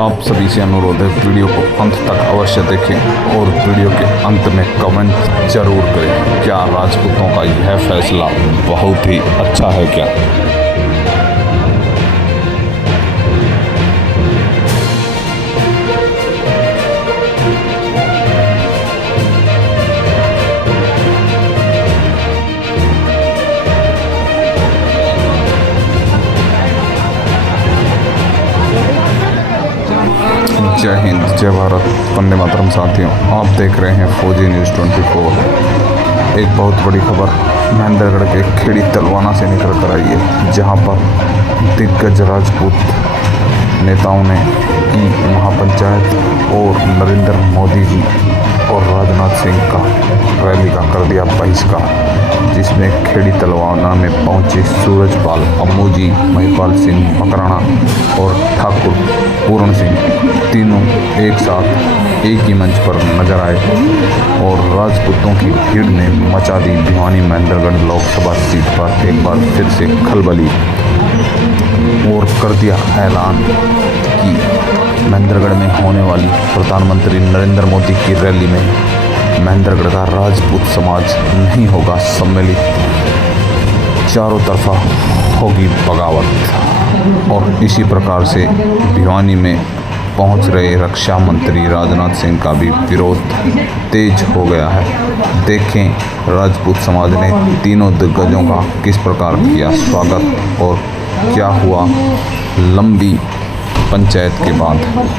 आप सभी से अनुरोध है वीडियो को अंत तक अवश्य देखें और वीडियो के अंत में कमेंट जरूर करें। क्या राजपूतों का यह फैसला बहुत ही अच्छा है क्या? जय हिंद, जय भारत, वंदे मातरम। साथियों, आप देख रहे हैं फौजी न्यूज़ 24। एक बहुत बड़ी खबर महेंद्रगढ़ के खेड़ी तलवाना से निकल कर आई है, जहां पर दिग्गज राजपूत नेताओं ने की महापंचायत और नरेंद्र मोदी जी और राजनाथ सिंह का रैली का कर दिया बहिष्कार, जिसमें खेड़ी तलवाना में पहुंचे सूरजपाल अम्मू जी, महिपाल सिंह मकराना और ठाकुर पूर्ण सिंह, तीनों एक साथ एक ही मंच पर नजर आए और राजपूतों की भीड़ ने मचा दी भिवानी महेंद्रगढ़ लोकसभा सीट पर एक बार फिर से खलबली और कर दिया ऐलान कि महेंद्रगढ़ में होने वाली प्रधानमंत्री नरेंद्र मोदी की रैली में महेंद्रगढ़ का राजपूत समाज नहीं होगा सम्मिलित, चारों तरफा होगी बगावत। और इसी प्रकार से भिवानी में पहुंच रहे रक्षा मंत्री राजनाथ सिंह का भी विरोध तेज हो गया है। देखें राजपूत समाज ने तीनों दिग्गजों का किस प्रकार किया स्वागत और क्या हुआ लंबी पंचायत के बाद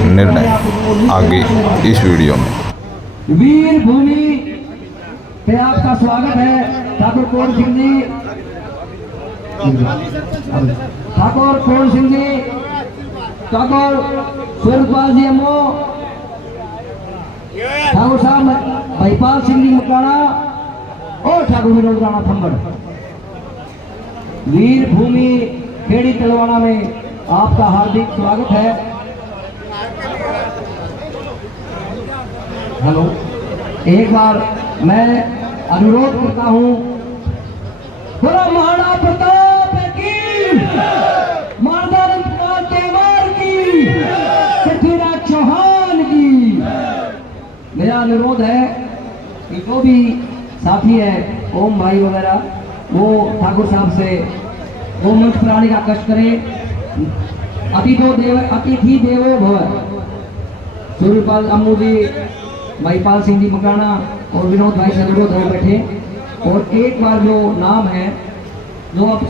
निर्णय, आगे इस वीडियो में। वीर भूमि पे आपका स्वागत है। ठाकुर पूर्ण सिंह जी, ठाकुर पूर्ण सिंह जी, ठाकुर सूरजपाल जी अम्मो, ठाकुर साहब महिपाल सिंह जी मकराना और ठाकुर विनोद राणा थंबड़। वीर भूमि खेड़ी तलवाना में आपका हार्दिक स्वागत है। हेलो, एक बार मैं अनुरोध करता हूं, बोला महाराणा प्रताप की, महाराणा कुमार तेवर की, पृथ्वीराज चौहान की। मेरा अनुरोध है कि जो भी साथी है ओम भाई वगैरह, वो ठाकुर साहब से वो मंच पर आने का कष्ट करें। अतिथि देवो भव। सूर्यपाल अम्मू जी, महिपाल सिंह जी मकराना और विनोद भाई से अनुरोध है बैठे। और एक बार जो नाम है, जो अब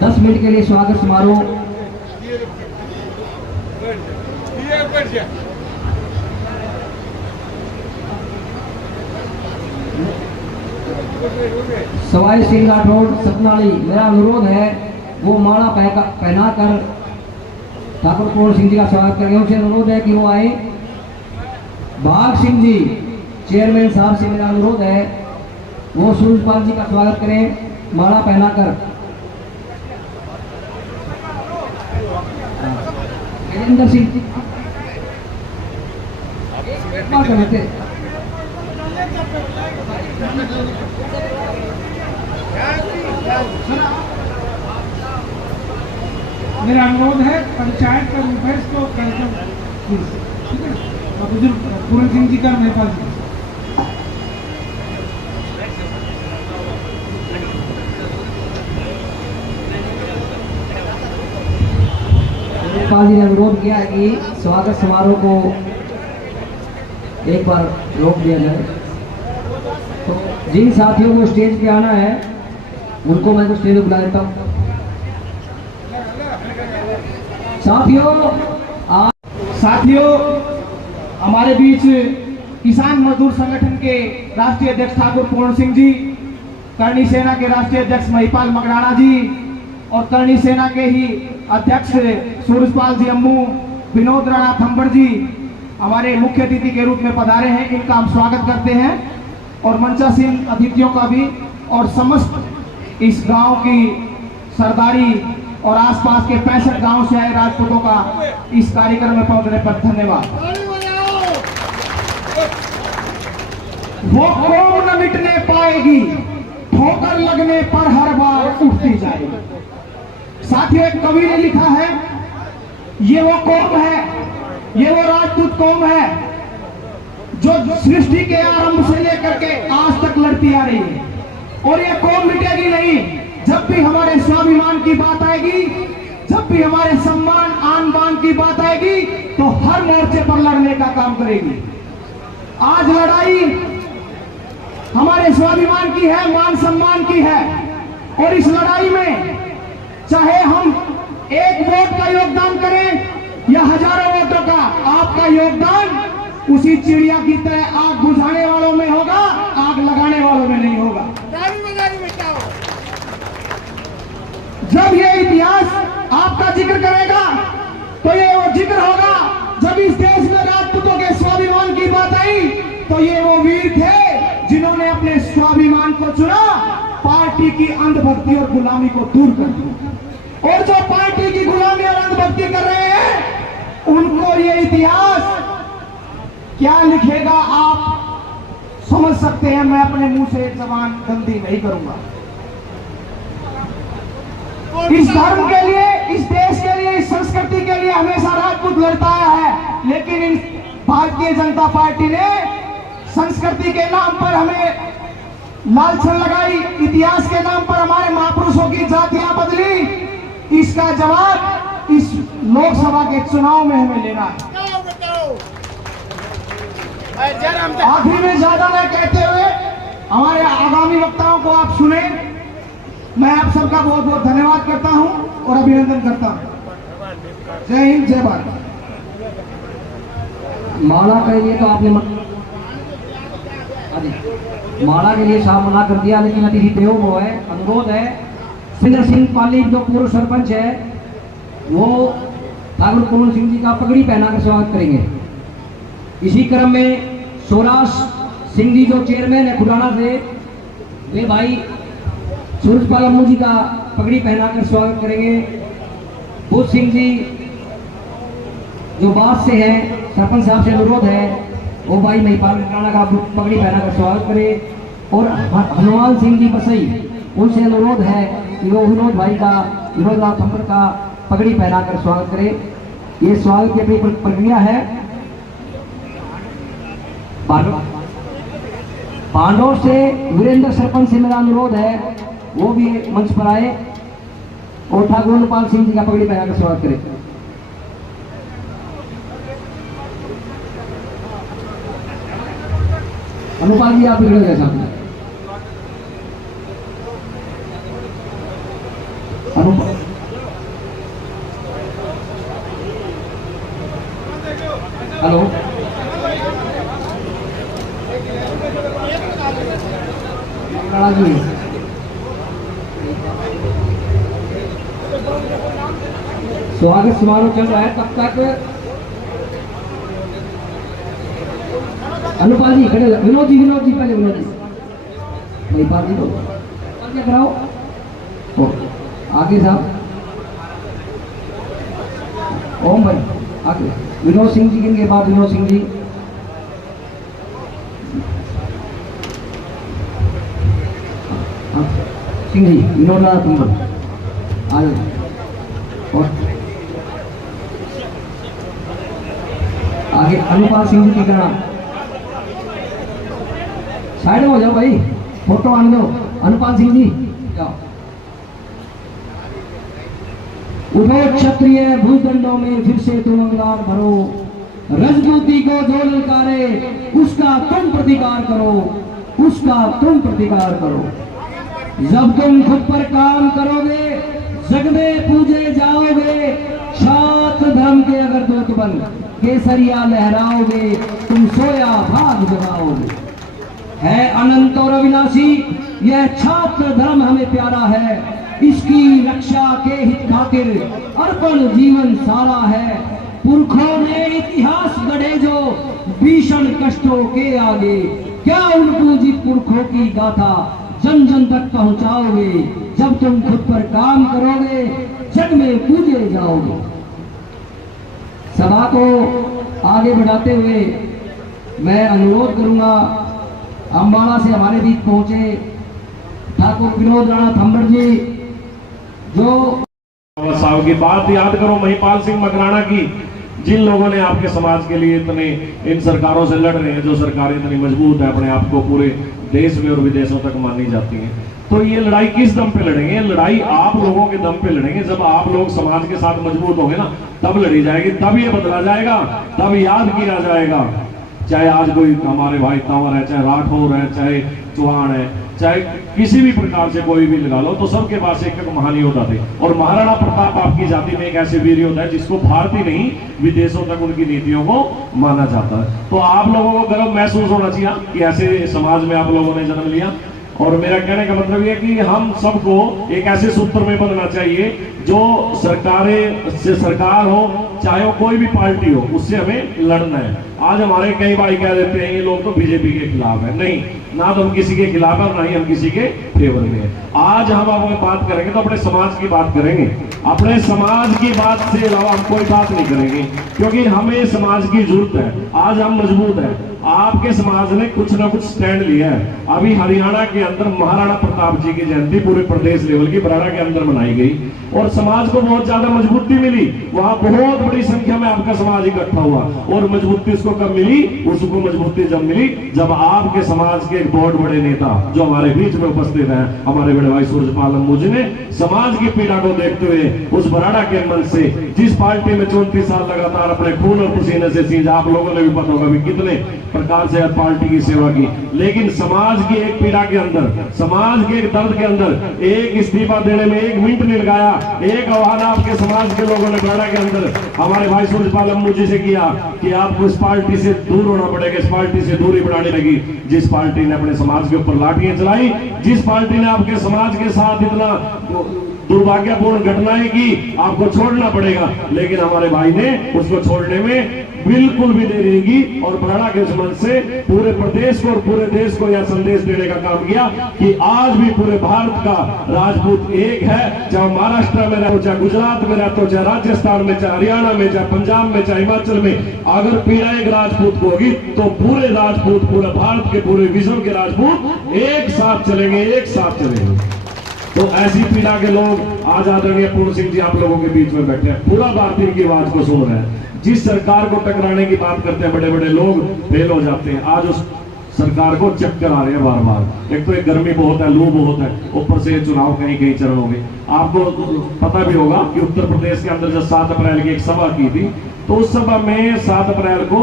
10 मिनट के लिए स्वागत समारोह सवाई सिंह राठौड़ सतनाली, मेरा अनुरोध है वो माला पहना कर ठाकुर पूर्ण सिंह जी का स्वागत करेंगे। उनसे अनुरोध है कि वो आए। भाग सिंह जी चेयरमैन साहब से मेरा अनुरोध है वो सूरजपाल जी का स्वागत करें माला पहना कर। वीरेंद्र सिंह जी मेरा अनुरोध है पंचायत का रुपये को कैंसिल, ठीक है? और बुजुर्ग पूर्ण सिंह जी का महिपाल जी। महिपाल जी ने अनुरोध किया है कि स्वागत समारोह को एक बार रोक दिया जाए। तो जिन साथियों को स्टेज पे आना है उनको मैं तो स्टेज पे बुला देता हूँ। साथियों, हमारे बीच किसान मजदूर संगठन के राष्ट्रीय अध्यक्ष ठाकुर पूर्ण सिंह जी, करणी सेना के राष्ट्रीय अध्यक्ष महिपाल मकराना जी और करणी सेना के ही अध्यक्ष सूरजपाल जी अम्मू, विनोद राणा थंबड़ जी हमारे मुख्य अतिथि के रूप में पधारे हैं। इनका हम स्वागत करते हैं और मंचासीन अतिथियों का भी और समस्त इस गांव की सरदारी और आसपास के 65 गांव से आए राजपूतों का इस कार्यक्रम में पहुंचने पर धन्यवाद। वो कौम न मिटने पाएगी, ठोकर लगने पर हर बार उठती जाएगी। साथियों, एक कवि ने लिखा है, ये वो कौम है ये वो राजपूत कौम है जो सृष्टि के आरंभ से लेकर के आज तक लड़ती आ रही है, और ये कौम मिटेगी नहीं। जब भी हमारे स्वाभिमान की बात आएगी, जब भी हमारे सम्मान आन बान की बात आएगी, तो हर मोर्चे पर लड़ने का काम करेगी। आज लड़ाई हमारे स्वाभिमान की है, मान सम्मान की है, और इस लड़ाई में चाहे हम एक वोट का योगदान करें या हजारों वोटों का, आपका योगदान उसी चिड़िया की तरह आग बुझाने वालों में होगा, आग लगाने वालों में नहीं होगा। जब ये इतिहास आपका जिक्र करेगा तो ये वो जिक्र होगा जब इस देश में राजपूतों के स्वाभिमान की बात आई, तो ये वो वीर थे जिन्होंने अपने स्वाभिमान को चुना, पार्टी की अंधभक्ति और गुलामी को दूर कर दिया। और जो पार्टी की गुलामी और अंधभक्ति कर रहे हैं, उनको ये इतिहास क्या लिखेगा आप समझ सकते हैं। मैं अपने मुंह से एक जबान गंदी नहीं करूंगा। इस धर्म के लिए, इस देश के लिए, इस संस्कृति के लिए हमेशा राजपूत लड़ता आया है, लेकिन इन भारतीय जनता पार्टी ने संस्कृति के नाम पर हमें लालछन लगाई, इतिहास के नाम पर हमारे महापुरुषों की जातियां बदली। इसका जवाब इस लोकसभा के चुनाव में हमें लेना है। आखिरी में ज्यादा न कहते हुए हमारे आगामी वक्ताओं को आप सुने। मैं आप सबका बहुत बहुत धन्यवाद करता हूं और अभिनंदन करता हूं। जय हिंद, जय भारत। माला के लिए तो आपने माला के लिए साहब मना कर दिया, लेकिन अतिथि देवो वो है, अनुरोध है सिंदर सिंह पाली जो पूर्व सरपंच है, वो ठाकुर पूर्ण सिंह जी का पगड़ी पहनाकर स्वागत करेंगे। इसी क्रम में सोराश सिंह जी जो चेयरमैन है खुराना से, वे भाई सूरजपाल अम्मू जी का पगड़ी पहनाकर स्वागत करेंगे। बुद्ध सिंह जी जो बास से हैं, सरपंच साहब से अनुरोध है वो भाई महिपाल मकराना का पगड़ी पहनाकर स्वागत करे। और हनुमान सिंह जी बसई, उनसे अनुरोध है कि वो विनोद भाई का, विनोद राव थम्बर का पगड़ी पहनाकर स्वागत करे। ये स्वागत की अपनी प्रक्रिया है। पांडव से वीरेंद्र सरपंच से मेरा अनुरोध है वो भी मंच पर आए और ठाकुर अनुपाल सिंह जी का पगड़ी पहनाकर स्वागत करें। अनुपाल जी आप बिगड़ गए सामने। हेलो, जी स्वागत समारोह चल रहा है, तब तक अनुपाल जी खड़े, विनोद जी पहले, विनोद जी महिपाल जी को क्या कराओ, आगे साहब ओम भाई आगे, विनोद सिंह जी के बाद विनोद सिंह जी, सिंह जी, विनोद राव थम्बर आगे, और आगे अनुपाल सिंह जी की गणना। साइड में हो जाओ भाई, फोटो आने दो। अनुपाल सिंह जी जाओ। उठो क्षत्रिय भूखंडों में फिर से तुम अंगार भरो, रजपूती को जो ललकारे उसका तुम प्रतिकार करो, उसका तुम प्रतिकार करो। जब तुम खुद पर काम करोगे, जग में पूजे जाओगे, छात्र धर्म के अगर दूत बन केसरिया लहराओगे, तुम सोया भाग जगाओगे। है अनंत और अविनाशी यह छात्र धर्म हमें प्यारा है, इसकी रक्षा के हित खातिर अर्पण जीवन सारा है। पुरखों ने इतिहास गढ़े जो भीषण कष्टों के आगे, क्या उन पूजित पुरखों की गाथा जन जन तक पहुंचाओगे। जब तुम खुद पर काम करोगे, जग में पूजे जाओगे। सभा को आगे बढ़ाते हुए मैं अनुरोध करूंगा, अम्बाला से हमारे बीच पहुंचे ठाकुर विनोद राणा थम्बर जी, जो साहब की बात याद करो महिपाल सिंह मकराना की, जिन लोगों ने आपके समाज के लिए इतने इन सरकारों से लड़ रहे हैं, जो सरकारें इतनी मजबूत है, अपने आप को पूरे देश में और विदेशों तक मानी जाती हैं, तो ये लड़ाई किस दम पे लड़ेंगे? लड़ाई आप लोगों के दम पे लड़ेंगे। जब आप लोग समाज के साथ मजबूत होंगे ना, तब लड़ी जाएगी, तब ये बदला जाएगा, तब याद किया जाएगा। चाहे आज कोई हमारे भाई तंवर है, चाहे राठौर है, चाहे चौहान है, चाहे किसी भी प्रकार से कोई भी लगा लो, तो सबके पास एक एक महान योद्धा थे। और महाराणा प्रताप आपकी जाति में एक ऐसे वीर योद्धा है जिसको भारत ही नहीं विदेशों तक उनकी नीतियों को माना जाता है। तो आप लोगों को गर्व महसूस होना चाहिए कि ऐसे समाज में आप लोगों ने जन्म लिया। और मेरा कहने का मतलब यह है कि हम सबको एक ऐसे सूत्र में बंधना चाहिए जो सरकारें से सरकार हो, चाहे वो कोई भी पार्टी हो, उससे हमें लड़ना है। आज हमारे कई भाई कह देते हैं ये लोग तो बीजेपी के खिलाफ है। नहीं, ना तो हम किसी के खिलाफ है और ना ही हम किसी के फेवर में है। आज हम अगर बात करेंगे तो अपने समाज की बात करेंगे, अपने समाज की बात से अलावा हम कोई बात नहीं करेंगे, क्योंकि हमें समाज की जरूरत है। आज हम मजबूत हैं, आपके समाज ने कुछ ना कुछ स्टैंड लिया है। अभी हरियाणा के अंदर महाराणा प्रताप जी की जयंती पूरे प्रदेश लेवल की बराड़ा के अंदर मनाई गई और समाज को बहुत ज्यादा मजबूती मिली। वहां बहुत बड़ी संख्या में आपका समाज इकट्ठा हुआ और मजबूती उसको कब मिली? उसको मजबूती जब मिली जब आपके समाज के एक बहुत बड़े नेता जो हमारे बीच में उपस्थित हैं, हमारे बड़े भाई सूरजपाल अम्बू जी ने समाज की पीड़ा को देखते हुए उस बराड़ा के मन से, जिस पार्टी में 34 साल लगातार अपने खून और पसीने से सींचा, आप लोगों ने भी पता होगा भी कितने प्रकार से पार्टी की सेवा की, लेकिन समाज की एक पीड़ा के अंदर, समाज के एक दर्द के अंदर एक इस्तीफा देने में 1 मिनट नहीं लगाया। एक आह्वान आपके समाज के लोगों ने बराड़ा के अंदर हमारे भाई सूरजपाल अम्बू जी से किया कि आपको इस पार्टी से दूर होना पड़ेगा, इस पार्टी से दूरी बढ़ाने लगी। जिस पार्टी ने अपने समाज के ऊपर लाठियां चलाई, जिस पार्टी ने आपके समाज के साथ इतना दुर्भाग्यपूर्ण घटनाएं की, आपको छोड़ना पड़ेगा। लेकिन हमारे भाई ने उसको छोड़ने में बिल्कुल भी देरी नहीं की और बराड़ा के मन से पूरे प्रदेश को और पूरे देश को यह संदेश देने का काम किया कि आज भी पूरे भारत का राजपूत एक है, चाहे महाराष्ट्र में रहो, चाहे गुजरात में रहो, चाहे राजस्थान में, चाहे हरियाणा में, चाहे पंजाब में, चाहे हिमाचल में, अगर पीड़ा एक राजपूत को होगी तो पूरे राजपूत, पूरे भारत के पूरे विश्व के राजपूत एक साथ चलेंगे, एक साथ चलेंगे। तो ऐसी पीड़ा के लोग आज आदरणीय पूर्ण सिंह जी आप लोगों के बीच में बैठे हैं, पूरा भारतीय की आवाज को सुन रहे हैं। जिस सरकार को टकराने की बात करते हैं बड़े बड़े लोग, फेल हो जाते हैं। आज उस सरकार को चक्कर आ रहे हैं बार बार। एक तो एक गर्मी बहुत है, लू बहुत है, ऊपर से चुनाव कहीं कहीं चरण हो गए। आपको पता भी होगा कि उत्तर प्रदेश के अंदर जब 7 अप्रैल की एक सभा की थी, तो उस सभा में 7 अप्रैल को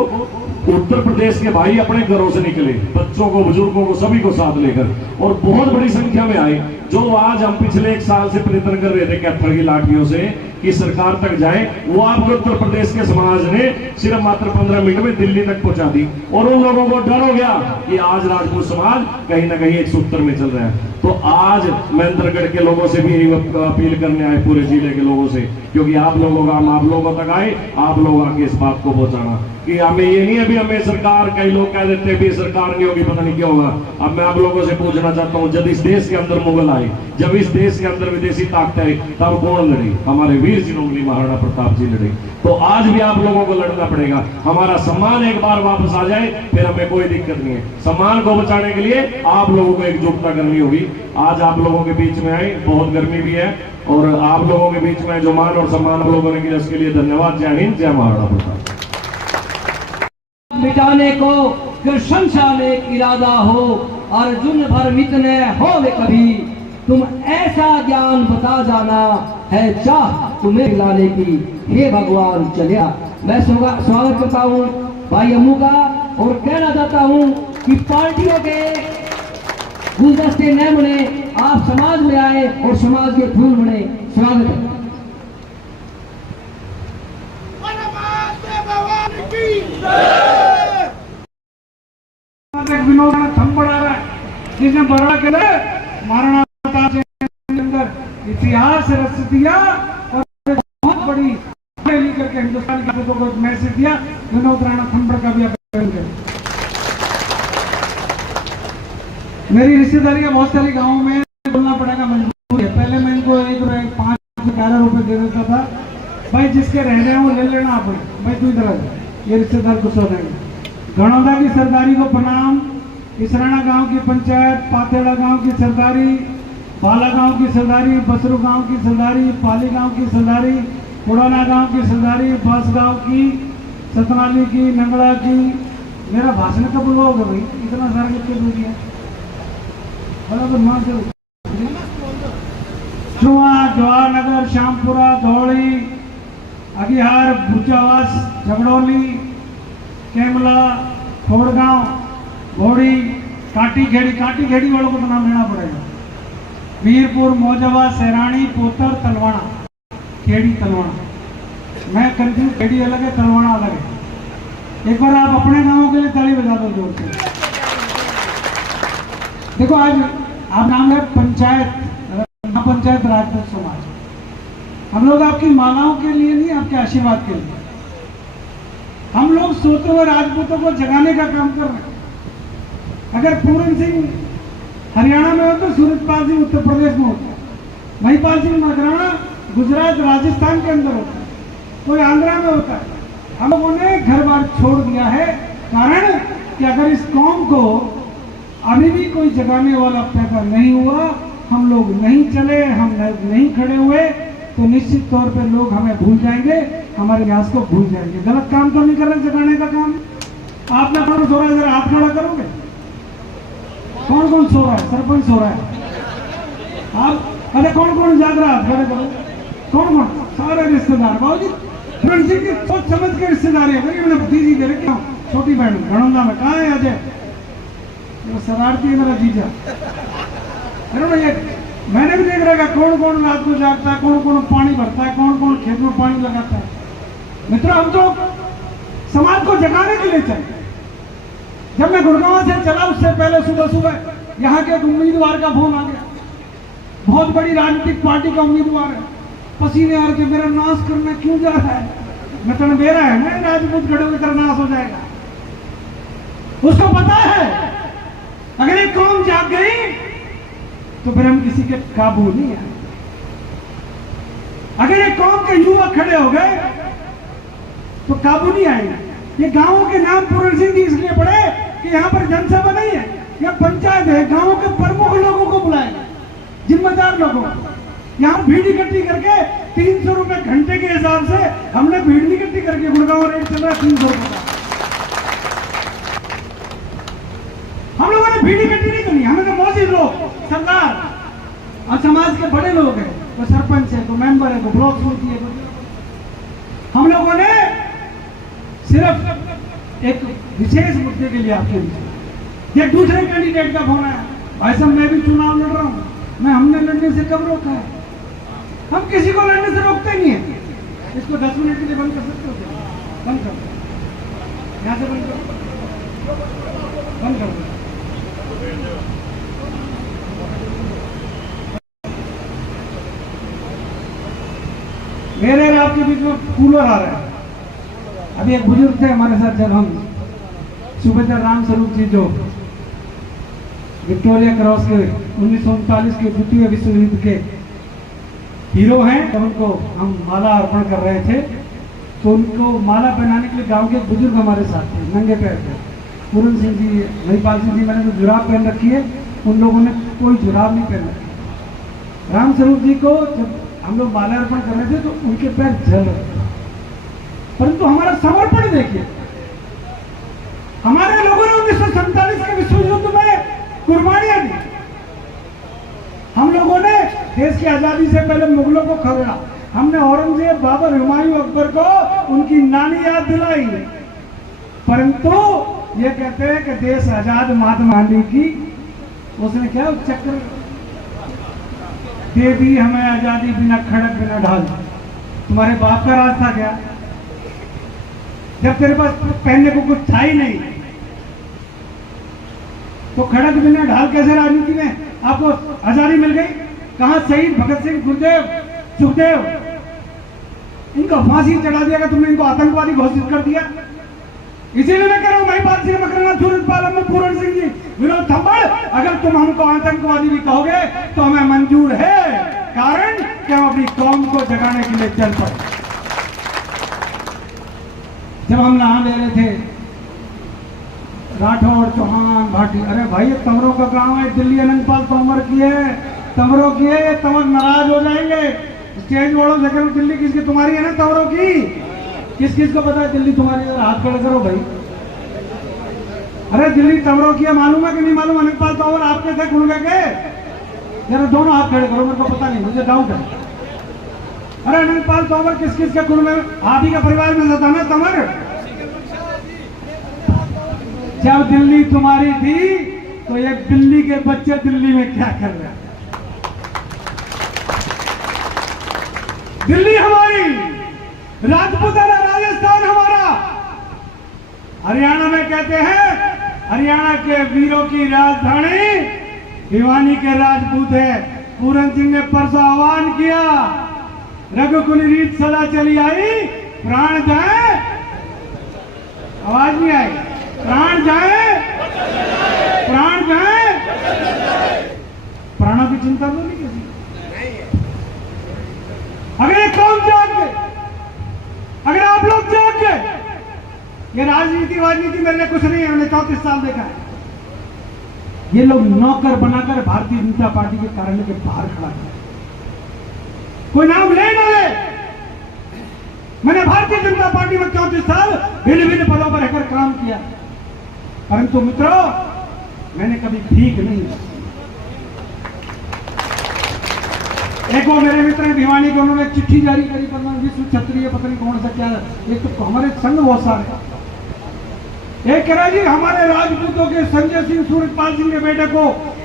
उत्तर प्रदेश के भाई अपने घरों से निकले, बच्चों को, बुजुर्गों को, सभी को साथ लेकर, और बहुत बड़ी संख्या में आए। जो आज हम पिछले 1 साल से प्रयत्न कर रहे थे कैथल की लाठियों से कि सरकार तक जाए, वो आपके उत्तर प्रदेश के समाज ने सिर्फ मात्र 15 मिनट में दिल्ली तक पहुंचा दी। और उन लोगों को डर हो गया कि आज राजपूत समाज कहीं ना कहीं एक सूत्र में चल रहा है। तो आज महेंद्रगढ़ के लोगों से भी अपील करने आए, पूरे जिले के लोगों से, क्योंकि आप लोगों का, हम आप लोगों तक आए, आप लोग आके इस बात को पहुंचाना कि हमें ये नहीं है भी हमें सरकार, कई लोग कह देते हैं भी सरकार नहीं होगी, पता नहीं क्या होगा। अब मैं आप लोगों से पूछना चाहता हूं, जब इस देश के अंदर मुगल आए, जब इस देश के अंदर विदेशी ताकत आई, तब कौन लड़ी? हमारे वीर शिरोमणि महाराणा प्रताप जी लड़े। तो आज भी आप लोगों को लड़ना पड़ेगा। हमारा सम्मान एक बार वापस आ जाए फिर हमें कोई दिक्कत नहीं है। सम्मान को बचाने के लिए आप लोगों को एकजुटता करनी होगी। आज आप लोगों के बीच में आए, बहुत गर्मी भी है, और आप लोगों के बीच में जो मान और सम्मान आप लोगों ने किया उसके लिए धन्यवाद। जय हिंद, जय महाराणा प्रताप। मिटाने को फिर शमशान एक इरादा हो, अर्जुन भर मिटने हो वे कभी, तुम ऐसा ज्ञान बता जाना है चाह तुम्हें लाने की, हे भगवान चलिया। मैं स्वागत करता हूँ भाई अम्मू का और कहना चाहता हूँ कि पार्टियों के गुलदस्ते न बने, आप समाज में आए और समाज के फूल बने। स्वागत है। विनोद थंबड़ आ रहा है जिसने बराड़ा के लिए महाराणा प्रताप के अंदर इतिहास रच दिया और बहुत बड़ी रैली करके हिंदुस्तान के लोगों को मैसेज दिया। विनोद राणा थंबड़ का भी अभिनंदन करें। मेरी रिश्तेदारी बहुत सारे गाँव में बोलना पड़ेगा, मजबूरी है। पहले मैं इनको 5-11 रुपए दे देता था, भाई जिसके रहने हैं वो ले लेना आपने, भाई तू इधर आ जा, ये रिश्तेदार गुस्सा हो जाएंगे। घणौदा की सरदारी को प्रणाम, इसराना गांव की पंचायत, पातेड़ा गांव की सरदारी, बाला गांव की सरदारी, बसरू गांव की सरदारी, पाली गांव की सरदारी, पुराना गांव की सरदारी, बांसगांव की, सतनाली की, नंगड़ा की। मेरा भाषण कब हुआ होगा भाई? इतना सारा लिख के दे दिया। बराबर वहां से चुआ, जवाहरनगर, श्यामपुरा, धौली, अगिहार, भूचावास, झगड़ौली, केमला, खोड़गांव, घोड़ी, काटी खेड़ी वालों को तो नाम लेना पड़ेगा। वीरपुर, मौजवा, सैरानी, पोतर, तलवाड़ा, खेड़ी, तलवाड़ा। मैं कंफ्यूज, खेड़ी अलग है, तलवाड़ा अलग है। एक बार आप अपने गांवों के लिए ताली बजा दो जोर से। देखो आज आप नाम है पंचायत राजपूत समाज। हम लोग आपकी मालाओं के लिए नहीं, आपके आशीर्वाद के लिए। हम लोग सोते हुए राजपूतों को जगाने का काम कर रहे हैं। अगर पूरन सिंह हरियाणा में हो तो सूरजपाल सिंह उत्तर प्रदेश में होता है, महिपाल सिंह मकराना गुजरात राजस्थान के अंदर होता है, कोई आंध्रा में होता है। हम लोगों ने घर बार छोड़ दिया है, कारण कि अगर इस कौम को अभी भी कोई जगाने वाला पैदा नहीं हुआ, हम लोग नहीं चले, हम नहीं खड़े हुए, तो निश्चित तौर पे लोग हमें भूल जाएंगे, हमारे इतिहास को भूल जाएंगे। गलत काम तो नहीं कर रहे, जगाने का काम। आपने कौन सो रहा है? जरा हाथ खड़ा करोगे? कौन कौन सो रहा है? सरपंच सो रहा है। आप अरे कौन कौन जाग रहा है? खड़े करो। कौन कौन? सारे रिश्तेदार। बाबूजी पूरन सिंह की सोच समझ के रिश्तेदारी है। मैंने भतीजी दे रखी, छोटी बहन घड़ौंदा में। कहाँ है अजय? वो शरारती है मेरा जीजा। अरे भैया मैंने भी देख रहा कौन कौन रात को जागता है, कौन कौन पानी भरता है, कौन कौन खेत में पानी लगाता है। मित्रों, हम तो समाज को जगाने के लिए चले। जब मैं गुड़गांव से चला, उससे पहले सुबह सुबह यहाँ के एक उम्मीदवार का फोन आ गया। बहुत बड़ी राजनीतिक पार्टी का उम्मीदवार है। पसीने आ के मेरा नाश करना क्यों जा रहा है? मैं तो मेरा है ना, राजपूत गढ़ों की तरह नाश हो जाएगा। उसको पता है अगर एक कौम जाग गई तो फिर हम किसी के काबू नहीं आए। अगर एक कौम के युवा खड़े हो गए तो काबू नहीं आएगा। ये गांवों के नाम पूरन सिंह जी इसलिए पड़े कि यहाँ पर जनसभा नहीं है, यह पंचायत है। गांवों के प्रमुख लोगों को बुलाएगा, जिम्मेदार लोगों को। यहाँ भीड़ इकट्ठी करके 300 रुपए घंटे के हिसाब से हमने भीड़ इकट्ठी करके, गुड़गांव रेट चल रहा है 300 रुपए का। हम लोगों ने भीड़ इकट्ठी नहीं करनी। हमें तो मौजूद लोग, सरदार और समाज के बड़े लोग हैं, तो सरपंच है, तो मेंबर है, तो ब्लॉक समिति है। हम लोगों ने सिर्फ एक विशेष मुद्दे के लिए आपके लिए, एक दूसरे कैंडिडेट का फोन आया, भाई साहब मैं भी चुनाव लड़ रहा हूँ। मैं हमने लड़ने से कब रोका है? हम किसी को लड़ने से रोकते नहीं है। इसको 10 मिनट के लिए बंद कर सकते हो क्या? बंद कर दो, यहाँ से बंद करो, बंद कर दो। मेरे और आपके बीच में कूलर आ रहा है। अभी एक बुजुर्ग थे हमारे साथ, जब हम सूबेदार राम स्वरूप जी जो विक्टोरिया क्रॉस के 1939 के द्वितीय विश्व युद्ध के हीरो हैं, तो उनको हम माला अर्पण कर रहे थे। तो उनको माला पहनाने के लिए गांव के बुजुर्ग हमारे साथ थे, नंगे पैर थे। पूरन सिंह जी, महिपाल सिंह जी, मैंने तो जुराब पहन रखी है, उन लोगों ने कोई जुराब नहीं पहन रखी। राम स्वरूप जी को जब हम लोग माला अर्पण कर रहे थे तो उनके पैर जल रहे थे, परंतु हमारा समर्पण देखिए। हमारे लोगों ने 1947 के विश्व युद्ध में कुर्बानियां दी। हम लोगों ने देश की आजादी से पहले मुगलों को खदेड़ा। हमने औरंगजेब, बाबर, हुमायूं, अकबर को उनकी नानी याद दिलाई। परंतु ये कहते हैं कि देश आजाद महात्मा गांधी की, उसने क्या चक्र दे दी हमें आजादी, बिना खड़क बिना ढाल। तुम्हारे बाप का राज था क्या? जब तेरे पास पहनने को कुछ था ही नहीं, तो खड़क बिना ढाल कैसे राजनीति में आपको आजादी मिल गई? कहां शहीद भगत सिंह, गुरुदेव, सुखदेव, इनको फांसी चढ़ा दिया कि तुमने इनको आतंकवादी घोषित कर दिया। इसीलिए मैं कह रहा हूं, महिपाल सिंह मकराना, सूरजपाल, पूरन सिंह जी, विनोद थप्पड़, अगर तुम हमको आतंकवादी भी कहोगे तो हमें मंजूर है, कारण कि हम अपनी कौम को जगाने के लिए चल पड़े। जब हम नाम ले रहे थे राठौड़, चौहान, भाटी, अरे भाई ये तंवरों का गांव है, दिल्ली अनंतपाल तंवर की है, तंवरों की है, ये तंवर नाराज हो जाएंगे। स्टेज वालों से करो दिल्ली किसकी तुम्हारी है ना तंवरों की? किस किस को पता है दिल्ली तुम्हारी? जरा हाथ खड़े करो भाई। अरे दिल्ली तंवरों की है, मालूम है कि नहीं मालूम? अनिल पाल तंवर आपके थे कुंडे के? जरा दोनों हाथ खड़े करो, मेरे को पता नहीं, मुझे डाउट है। अरे अनिल पाल तंवर किस किस के कुंड में? आप ही का परिवार में था ना तंवर? जब दिल्ली तुम्हारी थी तो ये दिल्ली के बच्चे दिल्ली में क्या कर रहे हैं? दिल्ली हमारी, राजपूताना राजस्थान हमारा। हरियाणा में कहते हैं हरियाणा के वीरों की राजधानी भिवानी के राजपूत है। पूरन सिंह ने परसों आह्वान किया, रघुकुल रीत सदा चली आई, प्राण जाए, आवाज नहीं आई, प्राण जाए, प्राण जाए, प्राणों की चिंता तो नहीं किसी। अगर ये कौन जाग गए, अगर आप लोग जाग गए, ये राजनीति मेरे कुछ नहीं है, मैंने 34 साल देखा है। ये लोग नौकर बनाकर भारतीय जनता पार्टी के कार्यालय के बाहर खड़ा किया। कोई नाम ले ना ले, मैंने भारतीय जनता पार्टी में 34 साल भिन्न भिन्न पदों पर रहकर काम किया, परंतु मित्रों मैंने कभी भीख नहीं ली। एक वो मेरे मित्र हैं भिवानी के, उन्होंने एक चिट्ठी जारी करी, विश्व क्षत्रिय पता नहीं कौन सा क्या, एक तो हमारे संघ बहुत सारे, एक कह रहा जी हमारे राजपूतों के संजय सिंह सूरजपाल सिंह के बेटे को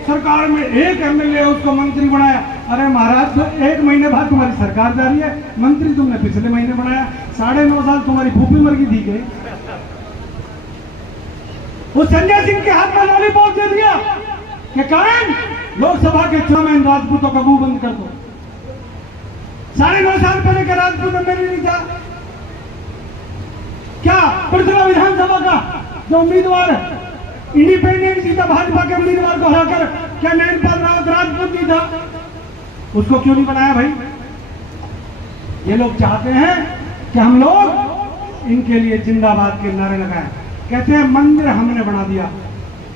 सरकार में एक एमएलए उसको मंत्री बनाया। अरे महाराज तो 1 महीने बाद तुम्हारी सरकार जा रही है, मंत्री तुमने पिछले महीने बनाया, 9.5 साल तुम्हारी भूपी मर गई थी। उस संजय सिंह के हाथ में लॉलीपॉप दे दिया कि कारण लोकसभा के चुनाव में इन राजपूतों का मुंह बंद कर दो। 9.5 साल पहले के राजपूत एमएलए नहीं था क्या? पृथ्वी विधानसभा का जो उम्मीदवार इंडिपेंडेंट जीता, भाजपा के उम्मीदवार को हराकर, क्या नैनपाल रावत राजपूत नहीं था? उसको क्यों नहीं बनाया भाई? ये लोग चाहते हैं कि हम लोग इनके लिए जिंदाबाद के नारे लगाएं। कहते हैं मंदिर हमने बना दिया।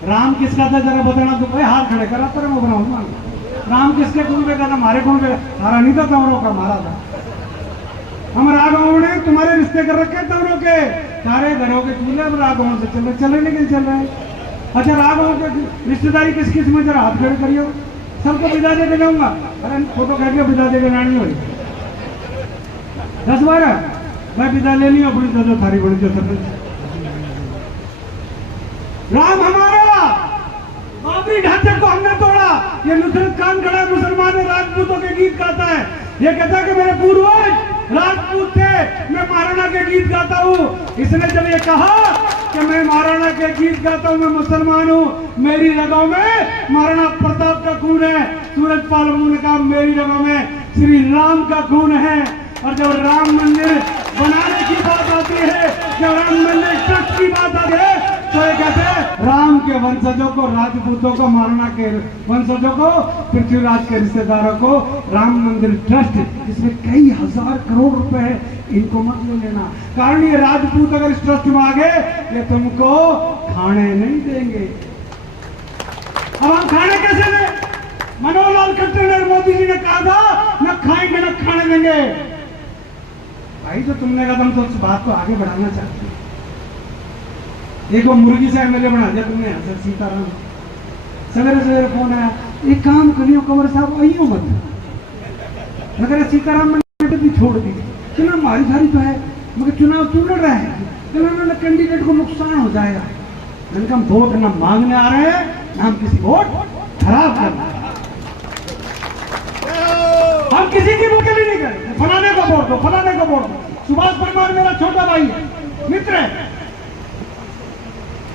राम किसका था जरा बताना तो भाई, हाथ खड़े करा तर मैं बनाऊंगा। राम किसके कुंड में का था? हमारे कुंड में, सारा नहीं था तंवरों का, मारा था। हम राघवों ने तुम्हारे रिश्ते कर रखे तंवरों के, सारे घरों के चूल्हे अब राघवों से चल रहे नहीं चल रहे हैं। अच्छा राघवों के रिश्तेदारी किस किस में? जरा हाथ खड़े करियो, सबको विदा दे के जाऊंगा। अरे फोटो खींच के विदा दे के जानी हुई 10-12 मैं विदा ले लिया अपनी, जो थारी बड़ी जो सरपंच। राम हमारा, बाबरी ढांचे को हमने तोड़ा। ये नुसरत खान खड़ा मुसलमान राजपूतों के गीत गाता है, ये कहता है कि मेरे पूर्वज राजपूत थे, मैं महाराणा के गीत गाता हूँ। इसने जब ये कहा कि मैं महाराणा के गीत गाता हूँ, मैं मुसलमान हूँ, मेरी रगों में महाराणा प्रताप का खून है, सूरजपाल ने कहा मेरी रगों में श्री राम का खून है। और जब राम मंदिर बनाने की बात आती है, जब राम मंदिर ट्रस्ट की बात आती है, तो ये कहते हैं राम के वंशजों को, राजपूतों को, महाराणा के वंशजों को, पृथ्वीराज के रिश्तेदारों को राम मंदिर ट्रस्ट, जिसमें कई हजार करोड़ रुपए है, इनको मत ले लेना। कारण ये राजपूत अगर इस ट्रस्ट में आ गए, ये तुमको खाने नहीं देंगे। अब हम खाने कैसे दें? मनोहर लाल खट्टर ने, मोदी जी ने कहा था न खाएंगे न खाने देंगे। भाई तो तुमने कहा, हम तो उस बात को आगे बढ़ाना चाहते हैं। एक वो मुर्गी से एमएलए बना दिया तुमने, यहाँ से सीताराम। सवेरे सवेरे फोन आया, एक काम करियो कंवर साहब, आइयो मत। मगर सीताराम ने भी छोड़ दी, चुनाव हमारी सारी तो है, मगर चुनाव क्यों लड़ रहा है? ना कैंडिडेट को नुकसान हो जाएगा। मैंने कहा वोट ना मांगने आ रहे हैं, ना हम किसी वोट खराब कर रहे हैं। हम किसी की वकीली नहीं करें, फलाने को वोट दो, फलाने को वोट दो। सुभाष परमार मेरा छोटा भाई है, मित्र है,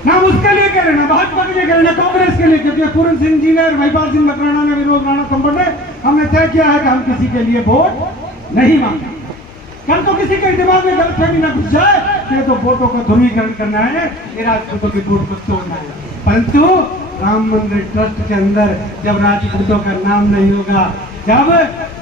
ना उसके लिए कह रहे, ना भाजपा के लिए कह रहे, ना कांग्रेस के लिए, क्योंकि पूरन सिंह जी ने, महिपाल सिंह मकराना ने, विनोद राणा कंबोज ने, हमने तय किया है कि हम किसी के लिए वोट नहीं मांगे। कल तो किसी के दिमाग में गलतफहमी न घुस जाए कि तो वोटों का ध्रुवीकरण करना है, ये राजपूतों की वोट को तोड़ना है। परंतु राम मंदिर ट्रस्ट के अंदर जब राजपूतों का नाम नहीं होगा, जब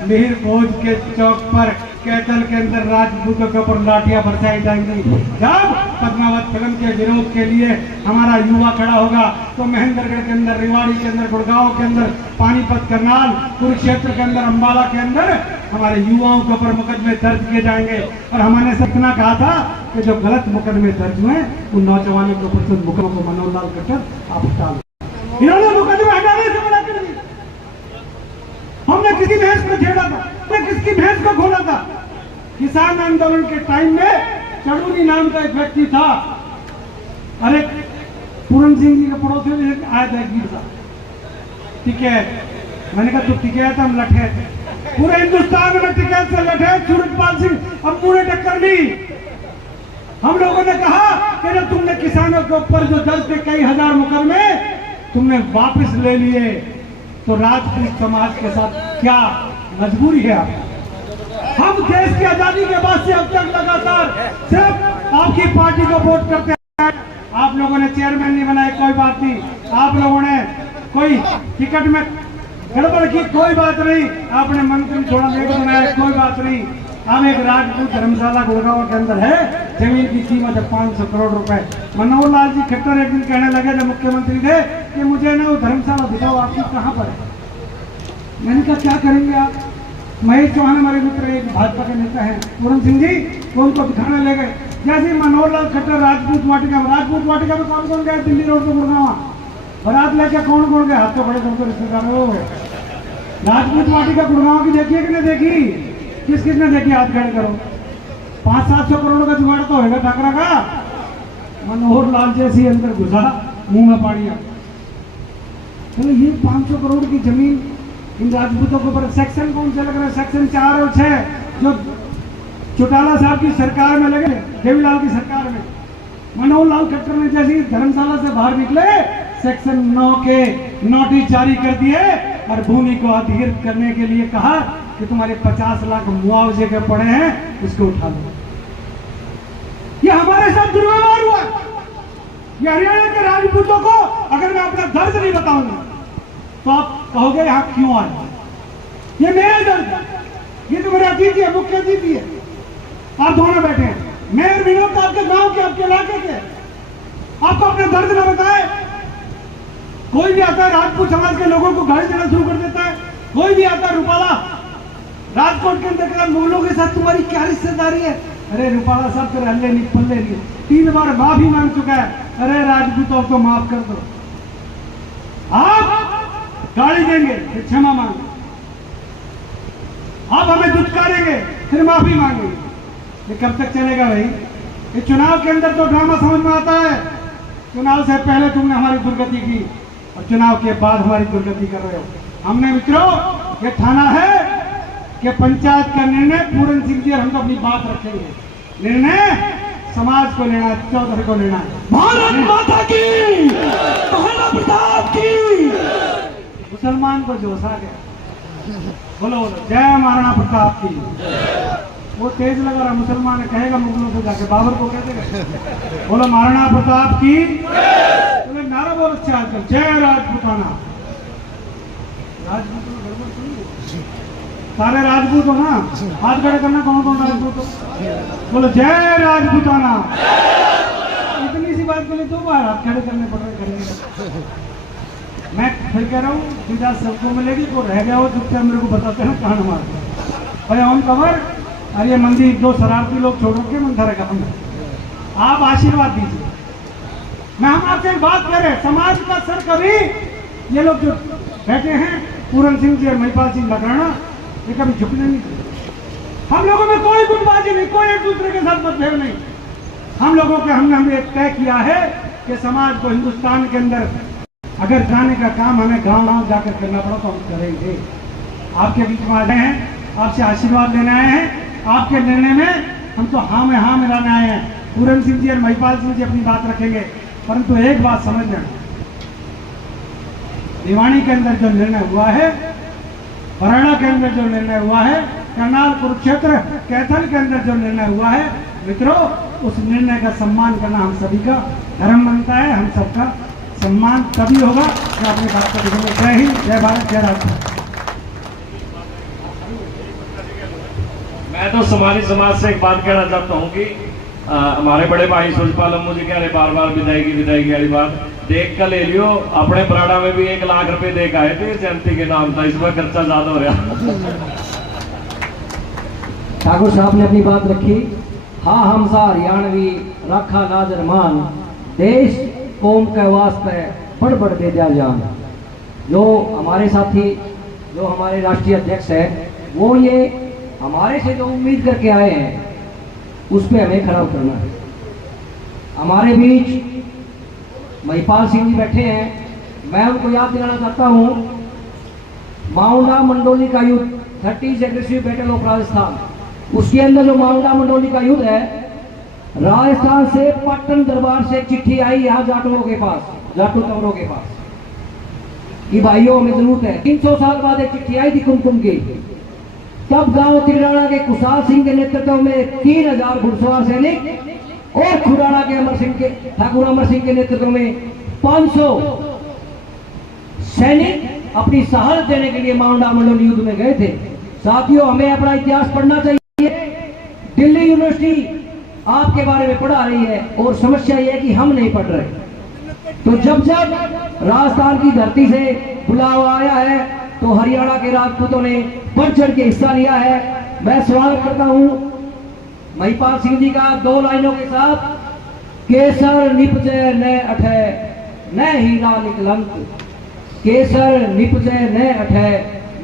मिहिर भोज के चौक पर कैथल के अंदर राजपूतों के ऊपर लाठियां बरसाई जाएंगी, जब पद्मावत फिल्म के विरोध के लिए हमारा युवा खड़ा होगा, तो महेंद्रगढ़ के अंदर, रेवाड़ी के अंदर, गुड़गांव के अंदर, पानीपत, करनाल, कुरुक्षेत्र के अंदर, अंबाला के अंदर हमारे युवाओं के ऊपर मुकदमे दर्ज किए जाएंगे। और हमने सपना कहा था कि जो गलत मुकदमे दर्ज हुए उन नौजवानों के ऊपर से मुकदमों को मनोहर लाल खट्टर आप हटा लो। इन्होंने मुकदमे हटाने से मना कर दिया। हमने किसी भैंस को छेड़ा था, हमने किसकी भैंस को खोला था। किसान आंदोलन के टाइम में चड़ूरी नाम का एक व्यक्ति था, अरे पूरन सिंह जी के पड़ोसी में आया था एक गीत था, टिकैत। मैंने कहा तू टिकैत, हम लठे थे पूरे हिंदुस्तान में टिकैत से लठे। सूरजपाल सिंह अम्मू ने टक्कर ली। हम लोगों ने कहा कि जब तुमने किसानों के ऊपर जो दर्ज थे कई हजार मुकदमे तुमने वापस ले लिए, तो राजपूत समाज के साथ क्या मजबूरी है आप? हम देश की आजादी के बाद से अब तक लगातार सिर्फ आपकी पार्टी को वोट करते हैं। आप लोगों ने चेयरमैन नहीं बनाए, कोई बात नहीं। आप लोगों ने कोई टिकट में गड़बड़ की, कोई बात नहीं। आपने मंत्री थोड़ा लेट बनाया, कोई बात नहीं। अब एक राजपूत धर्मशाला गुड़गांव के अंदर है, जमीन की कीमत है 500 करोड़ रुपए। मनोहर लाल जी खट्टर एक दिन कहने लगे जब मुख्यमंत्री थे कि मुझे ना वो धर्मशाला दिखाओ, आपकी कहाँ पर है। मैंने कहा क्या करेंगे आप? महेश चौहान हमारे मित्र एक भाजपा के नेता हैं, पूरन सिंह जी, वो उनको दिखाने ले गए। जैसे मनोहर लाल खट्टर राजपूत वाटिका में कौन कौन गया? दिल्ली रोड पे गुड़गांव बारात लेके कौन कौन गए? हाथ तो बड़े सबको रिश्तेदार हो गए। राजपूत वाटिका गुड़गांव की देखी है कि नहीं देखी? किस किसने देखी? हाथ खड़े करो। 500-700 करोड़ का जुगाड़ तो होगा ठाकरा का। मनोहर लाल जैसी अंदर घुसा, मुंह में पानी आ। चलो ये 500 करोड़ की जमीन इन राजपूतों के ऊपर सेक्शन कौन से लग रहा है? सेक्शन 4 और 6 जो चौटाला साहब की सरकार में लगे, देवीलाल की सरकार में। मनोहर लाल खट्टर ने जैसे धर्मशाला से बाहर निकले सेक्शन 9 के नोटिस जारी कर दिए और भूमि को अधिकृत करने के लिए कहा कि तुम्हारे 50 लाख मुआवजे के पड़े हैं, इसको उठा लो। ये हमारे साथ दुर्व्यवहार हुआ। ये हरियाणा के राजपूतों को अगर मैं अपना दर्द नहीं बताऊंगा तो आप कहोगे यहां क्यों आए? ये मेरा दर्द है, ये तो मेरा अतिथि है, मुख्य अतिथि है। आप दोनों बैठे हैं, मेयर विनोद आपके गांव के, आपके इलाके के, आपको अपना दर्द न बताए। कोई भी आता है राजपूत समाज के लोगों को गाली देना शुरू कर देता है। कोई भी आता है रूपाला राजकोट के अंदर के लोगों के साथ तुम्हारी क्या रिश्तेदारी है? अरे रूपाला साहब तेरे हल्ले नहीं पल्ले नहीं, 3 बार माफी मांग चुका है। अरे राजपूतों को माफ कर दो। आप गाली देंगे फिर क्षमा मांगे, आप हमें दुत्कारेंगे फिर माफी मांगेंगे। ये कब तक चलेगा भाई? ये चुनाव के अंदर तो ड्रामा समझ में आता है। चुनाव से पहले तुमने हमारी दुर्गति की और चुनाव के बाद हमारी दुर्गति कर रहे हो। हमने मित्रों ये ठाना है कि पंचायत का निर्णय पूरन सिंह जी और हम तो अपनी बात रखेंगे। निर्णय समाज को लेना है, 14 को लेना है। भारत माता की, महाराणा प्रताप की। मुसलमान को जोश आ गया। बोलो बोलो जय महाराणा प्रताप की। वो तेज लगा रहा, मुसलमान कहेगा मुगलों से जाके, बाबर को कह देगा बोलो महाराणा प्रताप की। तो नारा बहुत अच्छा आजकल, जय राजपूताना। राजपूत में गड़बड़ सुनिए, सारे राजपूत हो ना, हाथ खड़े करना कौन कौन राजपूत हो, बोलो जय राजपूताना। इतनी सी बात के लिए 2 बार हाथ खड़े करने पड़ रहे करेंगे। मैं फिर कह रहा हूँ सीधा सबको मिलेगी, को रह गया हो चुपचाप मेरे को बताते हैं कहां मारते भाई ऑन कवर। अरे ये मंदिर 2 शरारती लोग छोड़ के मंदिर है हमने, आप आशीर्वाद दीजिए। मैं हम आपसे बात कर रहे, समाज का सर कभी ये लोग जो बैठे हैं पूरन सिंह जी और महिपाल सिंह मकराना, ये कभी झुकने नहीं दिए। हम लोगों में कोई गुटबाजी नहीं, कोई एक दूसरे के साथ मतभेद नहीं। हम लोगों के हमने एक तय किया है कि समाज को हिंदुस्तान के अंदर अगर जाने का काम हमें गांव गांव जाकर करना पड़ा तो हम करेंगे। आपके बीच में आए हैं, आपसे आशीर्वाद लेने आए हैं। आपके निर्णय में हम तो हाँ में हाँ मिलाने आए हैं। पूरन सिंह जी और महिपाल सिंह जी अपनी बात रखेंगे, परंतु एक बात समझ लें, भिवानी के अंदर जो निर्णय हुआ है, बराड़ा के अंदर जो निर्णय हुआ है, करनाल कुरुक्षेत्र कैथल के अंदर जो निर्णय हुआ है, मित्रों उस निर्णय का सम्मान करना हम सभी का धर्म बनता है। हम सबका सम्मान तभी होगा कि अपनी बात को देखेंगे। जय हिंद, जय भारत, जय राष्ट्र। मैं तो समाज से एक बात कहना चाहता हूँ कि हमारे बड़े भाई सूरजपाल अम्मू जी कह रहे बार बार विदाई वाली बात देख कर ले लियो। अपने बराड़ा में भी 1 लाख रुपए दे के आए थे, जयंती के नाम था, इस बार खर्चा ज्यादा हो रहा। ठाकुर साहब ने अपनी बात रखी। हाँ हमसा हरियाणवी रखा लाज रमान, देश कौम के वास्ते बढ़ दे दिया जान। जो हमारे साथी, जो हमारे राष्ट्रीय अध्यक्ष है, वो ये हमारे से जो उम्मीद करके आए हैं उस पर हमें खड़ा उतरना है। हमारे बीच महिपाल सिंह जी बैठे हैं। मैं उनको याद दिलाना चाहता हूँ, माउंडा मंडोली का युद्ध 30 एग्रेसिव बैटल ऑफ राजस्थान, उसके अंदर जो माउंडा मंडोली का युद्ध है, राजस्थान से पट्टन दरबार से चिट्ठी आई यहाँ जाटों के पास, जाटो तवरों के पास कि भाइयों हमें जरूरत है। 300 साल बाद एक चिट्ठी आई थी कुमकुम की। तब गांव तिगड़ाना के कुशाल सिंह के नेतृत्व में 3000 घुड़सवार सैनिक और खुराना के अमर सिंह के, ठाकुर अमर सिंह के नेतृत्व में 500 सैनिक अपनी शहादत देने के लिए माउंडा मंडोली युद्ध में गए थे। साथियों, हमें अपना इतिहास पढ़ना चाहिए। दिल्ली यूनिवर्सिटी आपके बारे में पढ़ा रही है और समस्या यह है कि हम नहीं पढ़ रहे। तो जब जब राजस्थान की धरती से बुलावा आया है तो हरियाणा के राजपूतों ने बढ़ चढ़ के हिस्सा लिया है। मैं स्वागत करता हूं महिपाल सिंह जी का 2 लाइनों के साथ। केसर निपजे न अठे न हीरा निकलंत, केसर निपजे न अठे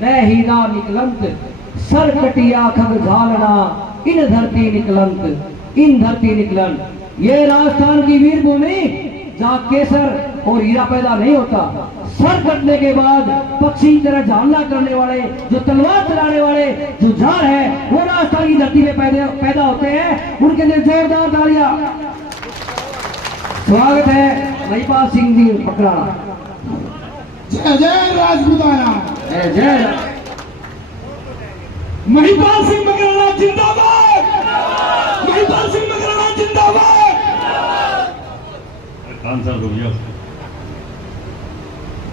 न हीरा निकलंत, सर कटिया खग झालना इन धरती निकलंत, इन धरती निकलंत। ये राजस्थान की वीर भूमि जहाँ केसर और हीरा पैदा नहीं होता। सर कटने के बाद पक्षी की तरह झालना करने वाले, जो तलवार चलाने वाले जो झाड़ है, वो राजस्थान की धरती में पैदा होते हैं। उनके लिए जोरदार तालियां। स्वागत है महिपाल सिंह जी मकराना। जय जय राजपूताना, जय जय महिपाल सिंह मकराना जिंदाबाद, महिपाल सिंह मकराना जिंदाबाद।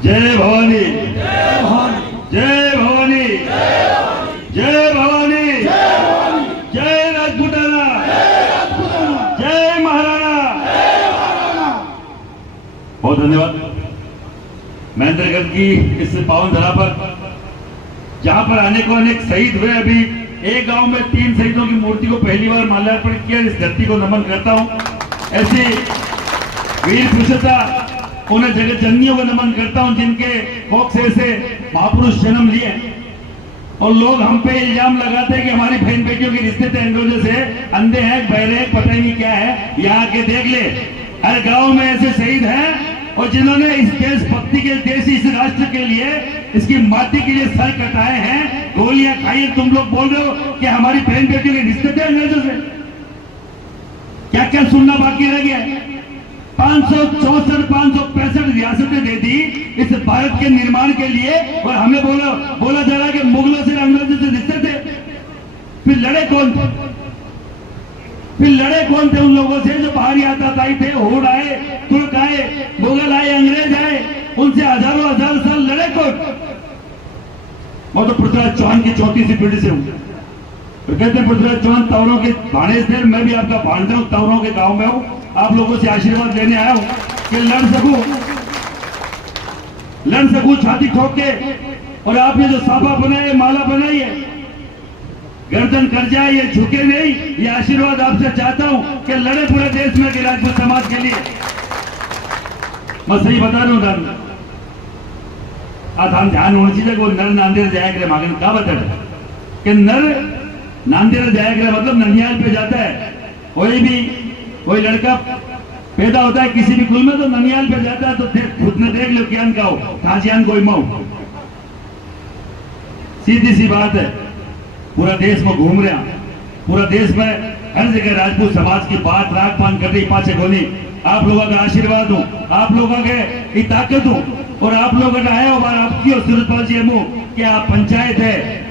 जय भवानी, जय भवानी, जय भवानी, जय राजपूताना, जय महाराणा। बहुत धन्यवाद। महेंद्रगढ़ की इस पावन धरा पर जहां पर आने को अनेक शहीद हुए, अभी एक गांव में 3 शहीदों की मूर्ति को पहली बार माल्यार्पण किया। इस धरती को नमन करता हूं। ऐसी वीर पुरुषता उन्हें जगत जननियों को नमन करता हूं जिनके कोख से महापुरुष जन्म लिए। और लोग हम पे इल्जाम लगाते हैं कि हमारी बहन बेटियों के रिश्ते थे अंग्रेजों से, अंधे हैं, बहरे हैं, पता ही नहीं क्या है। यहाँ के देख ले, हर गांव में ऐसे शहीद हैं और जिन्होंने इस देशभक्ति के, देश, इस राष्ट्र के लिए, इसकी माटी के लिए सर कटाए हैं, गोलियां खाई। तुम लोग बोल रहे हो कि हमारी बहन बेटियों के रिश्ते थे अंग्रेजों से। क्या क्या सुनना बाकी रह गया। 564 565 रियासतें दे दी इस भारत के निर्माण के लिए, और हमें बोला जा रहा है कि मुगलों से, अंग्रेजों से रिश्ते थे। फिर लड़े कौन थे? फिर लड़े कौन थे उन लोगों से जो बाहरी आताताई थे? हुड आए, तुर्क आए, मुगल आए, अंग्रेज आए, उनसे हजारों हजार साल लड़े कौन? वो तो पृथ्वीराज चौहान की 34वीं पीढ़ी से हूं। तो कहते हैं पृथ्वीराज चौहान तवरों के भाणेज थे। मैं भी आपका भाणजा हूं, तवरों के गांव में हूं। आप लोगों से आशीर्वाद लेने आया हूं कि लड़ सकूं छाती ठोक के। और आपने जो साफा बनाए, माला बनाई है, गर्दन कर जाए, ये झुके नहीं। ये आशीर्वाद आपसे चाहता हूं कि लड़े पूरे देश में के राजपूत समाज के लिए। मैं सही बता रहा हूं। आज हम ध्यान होना चाहिए वो नर नांदेड़ जाया करे मांगन का बता कि नर नांदेड़ जाया करे मतलब ननिहाल पे जाता है। कोई लड़का पैदा होता है किसी भी कुल में तो ननिहाल पे जाता है। तो खुद ने देख लो ज्ञान का हो काजियान कोई मऊ। सीधी सी बात है। पूरा देश में घूम रहे हैं, पूरा देश में हर जगह राजपूत समाज की बात राग पान कर रही पाछे गोली। आप लोगों का आशीर्वाद हूं, आप लोगों के ताकत हूं, और आप लोगों का आया हुआ आपकी और सूरजपाल जी एमओ कि आप पंचायत है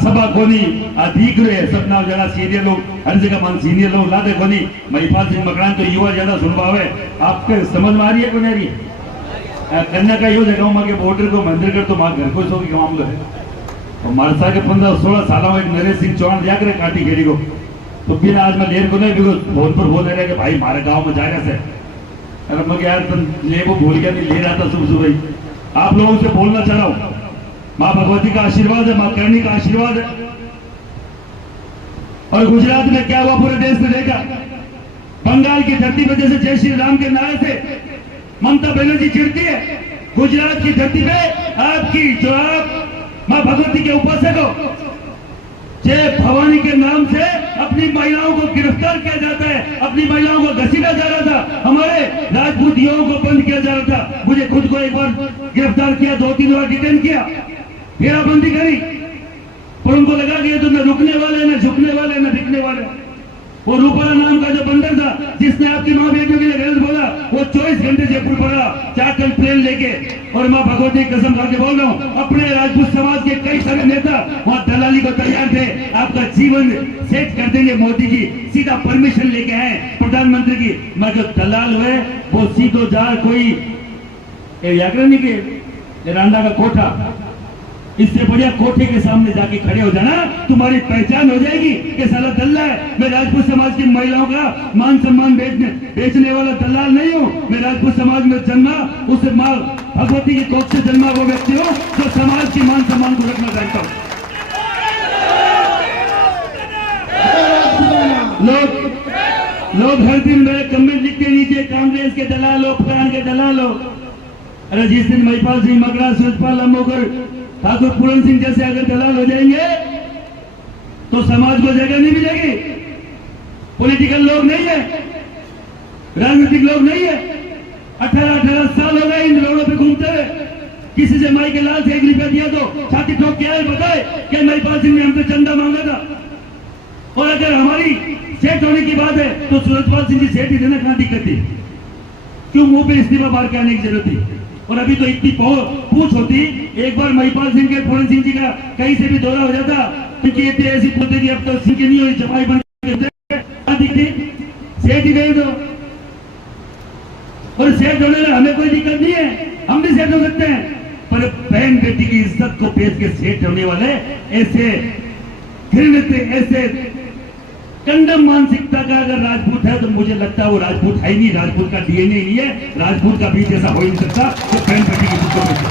सभा कोनी अधिक रहे सपना जरा सीनियर लोग हर जगह मन सीनियर लोग लाते कोनी। महिपाल सिंह मकरान तो युवा ज्यादा सुनवावे। आपके समझ में आ रही है को नहीं? कन्या का यो जगह मां के बॉर्डर को मंदिर कर तो मां घर को सो की मामलो है। और मारसा के 15-16 सालों में नरेश सिंह चौहान दिया करे काटी खेड़ी को तो बिना आज मैं लेर को नहीं बिल्कुल फोन पर बोल रहे कि भाई हमारे गांव में जाएगा से। अगर मैं यार तुम ले वो भूल गया नहीं ले रहा था सुबह। आप लोगों से बोलना चाह रहा हूं, माँ भगवती का आशीर्वाद है, माँ करणी का आशीर्वाद है। और गुजरात में क्या हुआ पूरे देश में देखा। बंगाल की धरती पर जैसे जय श्री राम के नारे से ममता बनर्जी चिढ़ती है, गुजरात की धरती पे आपकी जो आप मां भगवती के उपासक हो, जय भवानी के नाम से अपनी महिलाओं को गिरफ्तार किया जाता है, अपनी महिलाओं को घसीटा जा रहा था, हमारे राजपूत युवाओं को बंद किया जा रहा था। मुझे खुद को एक बार गिरफ्तार किया, 2-3 बार डिटेन किया, घेराबंदी करी, पर उनको लगा कि ये तो न रुकने वाले, न झुकने वाले, न दिखने वाले। वो रूपाला नाम का जो बंदर था जिसने आपकी मां बेटियों के लिए गलत बोला, वो 24 घंटे जयपुर पड़ा 4 टन प्लेन लेके। और मां भगवती की कसम खा के बोल रहा हूँ, अपने राजपूत समाज के कई सारे नेता वहां दलाली को तैयार थे, आपका जीवन सेट कर देंगे मोदी जी, सीधा परमिशन लेके आए प्रधानमंत्री की। मगर दलाल हुए वो सीधो जार कोई व्याकरण के रांडा का कोठा, इससे बढ़िया कोठे के सामने जाके खड़े हो जाना, तुम्हारी पहचान हो जाएगी कि साला दल्ला है। मैं राजपूत समाज की महिलाओं का मान सम्मान बेचने वाला दलाल नहीं हूँ। मैं राजपूत समाज में जन्मा, उस मां भगवती की कोख से जन्मा वो व्यक्ति हूँ जो समाज की मान सम्मान को रखना चाहता हूँ। लोग हर दिन मेरे कमेंट लिखते नीचे, कांग्रेस के दलाल हो, फलान के दलाल हो। अरे जिस दिन महिपाल सिंह मगड़ा, सूरजपाल लंबोकर, ठाकुर पूरन सिंह जैसे अगर दलाल हो जाएंगे तो समाज को जगह नहीं मिलेगी। पॉलिटिकल लोग नहीं है, राजनीतिक लोग नहीं है। 18 साल हो गए इन रोडों पे घूमते हुए, किसी से माई के लाल से 1 रुपया दिया तो छाती ठोक के आए, बताए कि महिपाल सिंह ने हमसे चंदा मांगा था। और अगर हमारी सेठ होने की बात है तो सूरजपाल सिंह जी सेठ ही थे ना, कहां दिक्कत थी? क्यों मुंह पे इस्तीफा मार के आने की जरूरत थी? और अभी तो इतनी पूछ होती, एक बार महिपाल सिंह के पूरन सिंह जी का कहीं से भी दौरा हो जाता, क्योंकि इतनी ऐसी पूछते कि अब तो सिंह की नहीं हुई, जमाई बन दिखती, सेठ ही गए तो। और सेठ होने में हमें कोई दिक्कत नहीं है, हम भी सेठ हो सकते हैं, पर बहन बेटी की इज्जत को बेच के सेठ होने वाले ऐसे घृणित, ऐसे कंडम मानसिकता का अगर राजपूत है तो मुझे लगता है वो राजपूत है ही नहीं, राजपूत का डीएनए नहीं है, राजपूत का बीज ऐसा हो ही नहीं सकता जो बहन बेटी की इज्जत को बेचे।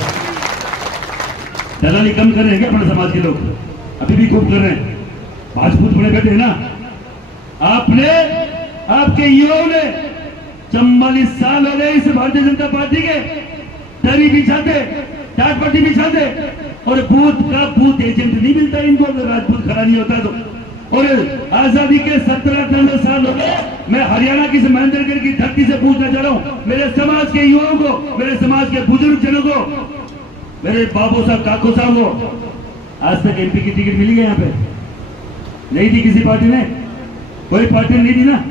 दलाली कम कर रहे हैं क्या अपने समाज के लोग? अभी भी खूब कर रहे हैं। राजपूत बड़े बेटे हैं ना, आपने, आपके युवाओं ने 44 साल हो गए इस भारतीय जनता पार्टी के, दरी बिछाते, टाट पट्टी बिछाते, और बूथ का बूथ एजेंट नहीं मिलता इनको अगर राजपूत खड़ा नहीं होता तो। और आजादी के 17-18 साल हो गए, मैं हरियाणा की महेंद्रगढ़ की धरती से पूछना चाह रहा हूं मेरे समाज के युवाओं को, मेरे समाज के बुजुर्ग जनों को, मेरे बाबू साहब, काकू साहब को, आज तक एमपी की टिकट मिली है? यहाँ पे नहीं दी किसी पार्टी ने, कोई पार्टी नहीं दी ना।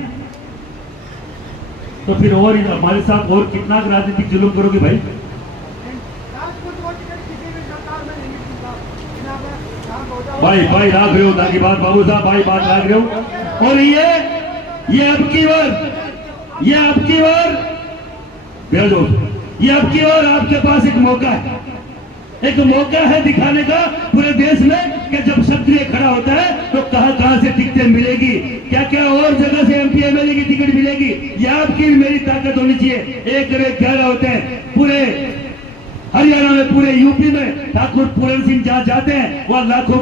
तो फिर और हमारे साथ और कितना राजनीतिक जुलूम करोगे भाई? भाई राग रहे हो ताकि बात, बाबू साहब भाई बात राग रहे हो। और ये अब की बार बेजो, ये अब की बार आपके पास एक मौका है दिखाने का पूरे देश में कि जब क्षत्रिय खड़ा होता है तो कहां से टिकटें मिलेगी, क्या क्या और जगह से एमपी एमएलए की टिकट मिलेगी। ये आपकी मेरी ताकत होनी चाहिए। 1-11 होते हैं पूरे हरियाणा में, पूरे यूपी में। ठाकुर पूरन सिंह जहां जाते हैं वहां लाखों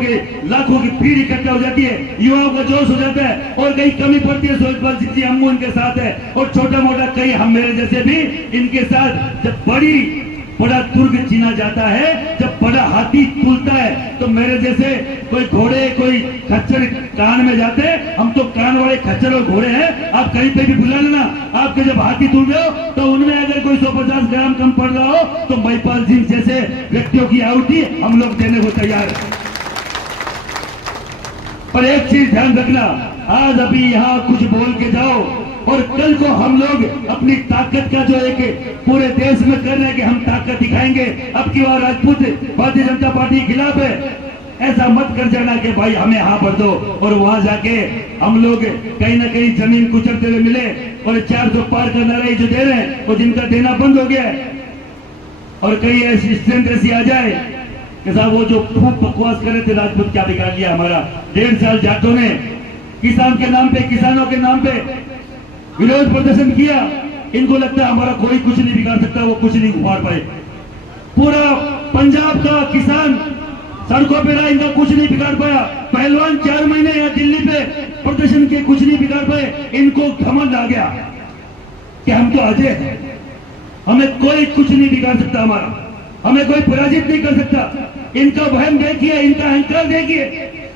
की भीड़ इकट्ठा हो जाती है, युवाओं का जोश हो जाता है। और कहीं कमी पड़ती है, सूरजपाल सिंह जी अम्मू इनके साथ है, और छोटा मोटा कई हम मेरे जैसे भी इनके साथ। जब बड़ा दुर्ग चीना जाता है, जब बड़ा हाथी तुलता है, तो मेरे जैसे कोई घोड़े, कोई खच्चर कान में जाते हैं, हम तो कान वाले खच्चर और घोड़े हैं। आप कहीं पे भी बुला लेना, आपके जब हाथी तुल रहे हो तो उनमें अगर कोई 150 ग्राम कम पड़ रहा हो तो महिपाल सिंह जैसे व्यक्तियों की आहुति हम लोग देने को तैयार है। पर एक चीज ध्यान रखना, आज अभी यहाँ कुछ बोल के जाओ और कल को हम लोग अपनी ताकत का जो एक पूरे देश में कर रहे हैं कि हम ताकत दिखाएंगे। अब की बार राजपूत भारतीय जनता पार्टी के खिलाफ है, ऐसा मत कर जाना कि भाई हमें हाँ भर दो और वहां जाके हम लोग कहीं ना कहीं जमीन कुचलते हुए मिले। और 400 पार का नारा जो दे रहे हैं वो जिनका देना बंद हो गया है, और कहीं ऐसी स्ट्रेंथ ऐसी आ जाए कि साहब वो जो खूब बकवास कर रहे थे राजपूत क्या बिगाड़ लिया हमारा। 1.5 साल जाटों ने किसान के नाम पे, किसानों के नाम पे विरोध प्रदर्शन किया। इनको लगता है हमारा कोई कुछ नहीं बिगाड़ सकता, वो कुछ नहीं उखाड़ पाए। पूरा पंजाब का किसान सड़कों पे रहा, इनका कुछ नहीं बिगाड़ पाया। पहलवान 4 महीने यहाँ दिल्ली पे प्रदर्शन के कुछ नहीं बिगाड़ पाए। इनको घमंड आ गया कि हम तो अजय हैं, हमें कोई कुछ नहीं बिगाड़ सकता, हमारा हमें कोई पराजित नहीं कर सकता। इनका वहम देखिए, इनका अहंकार देखिए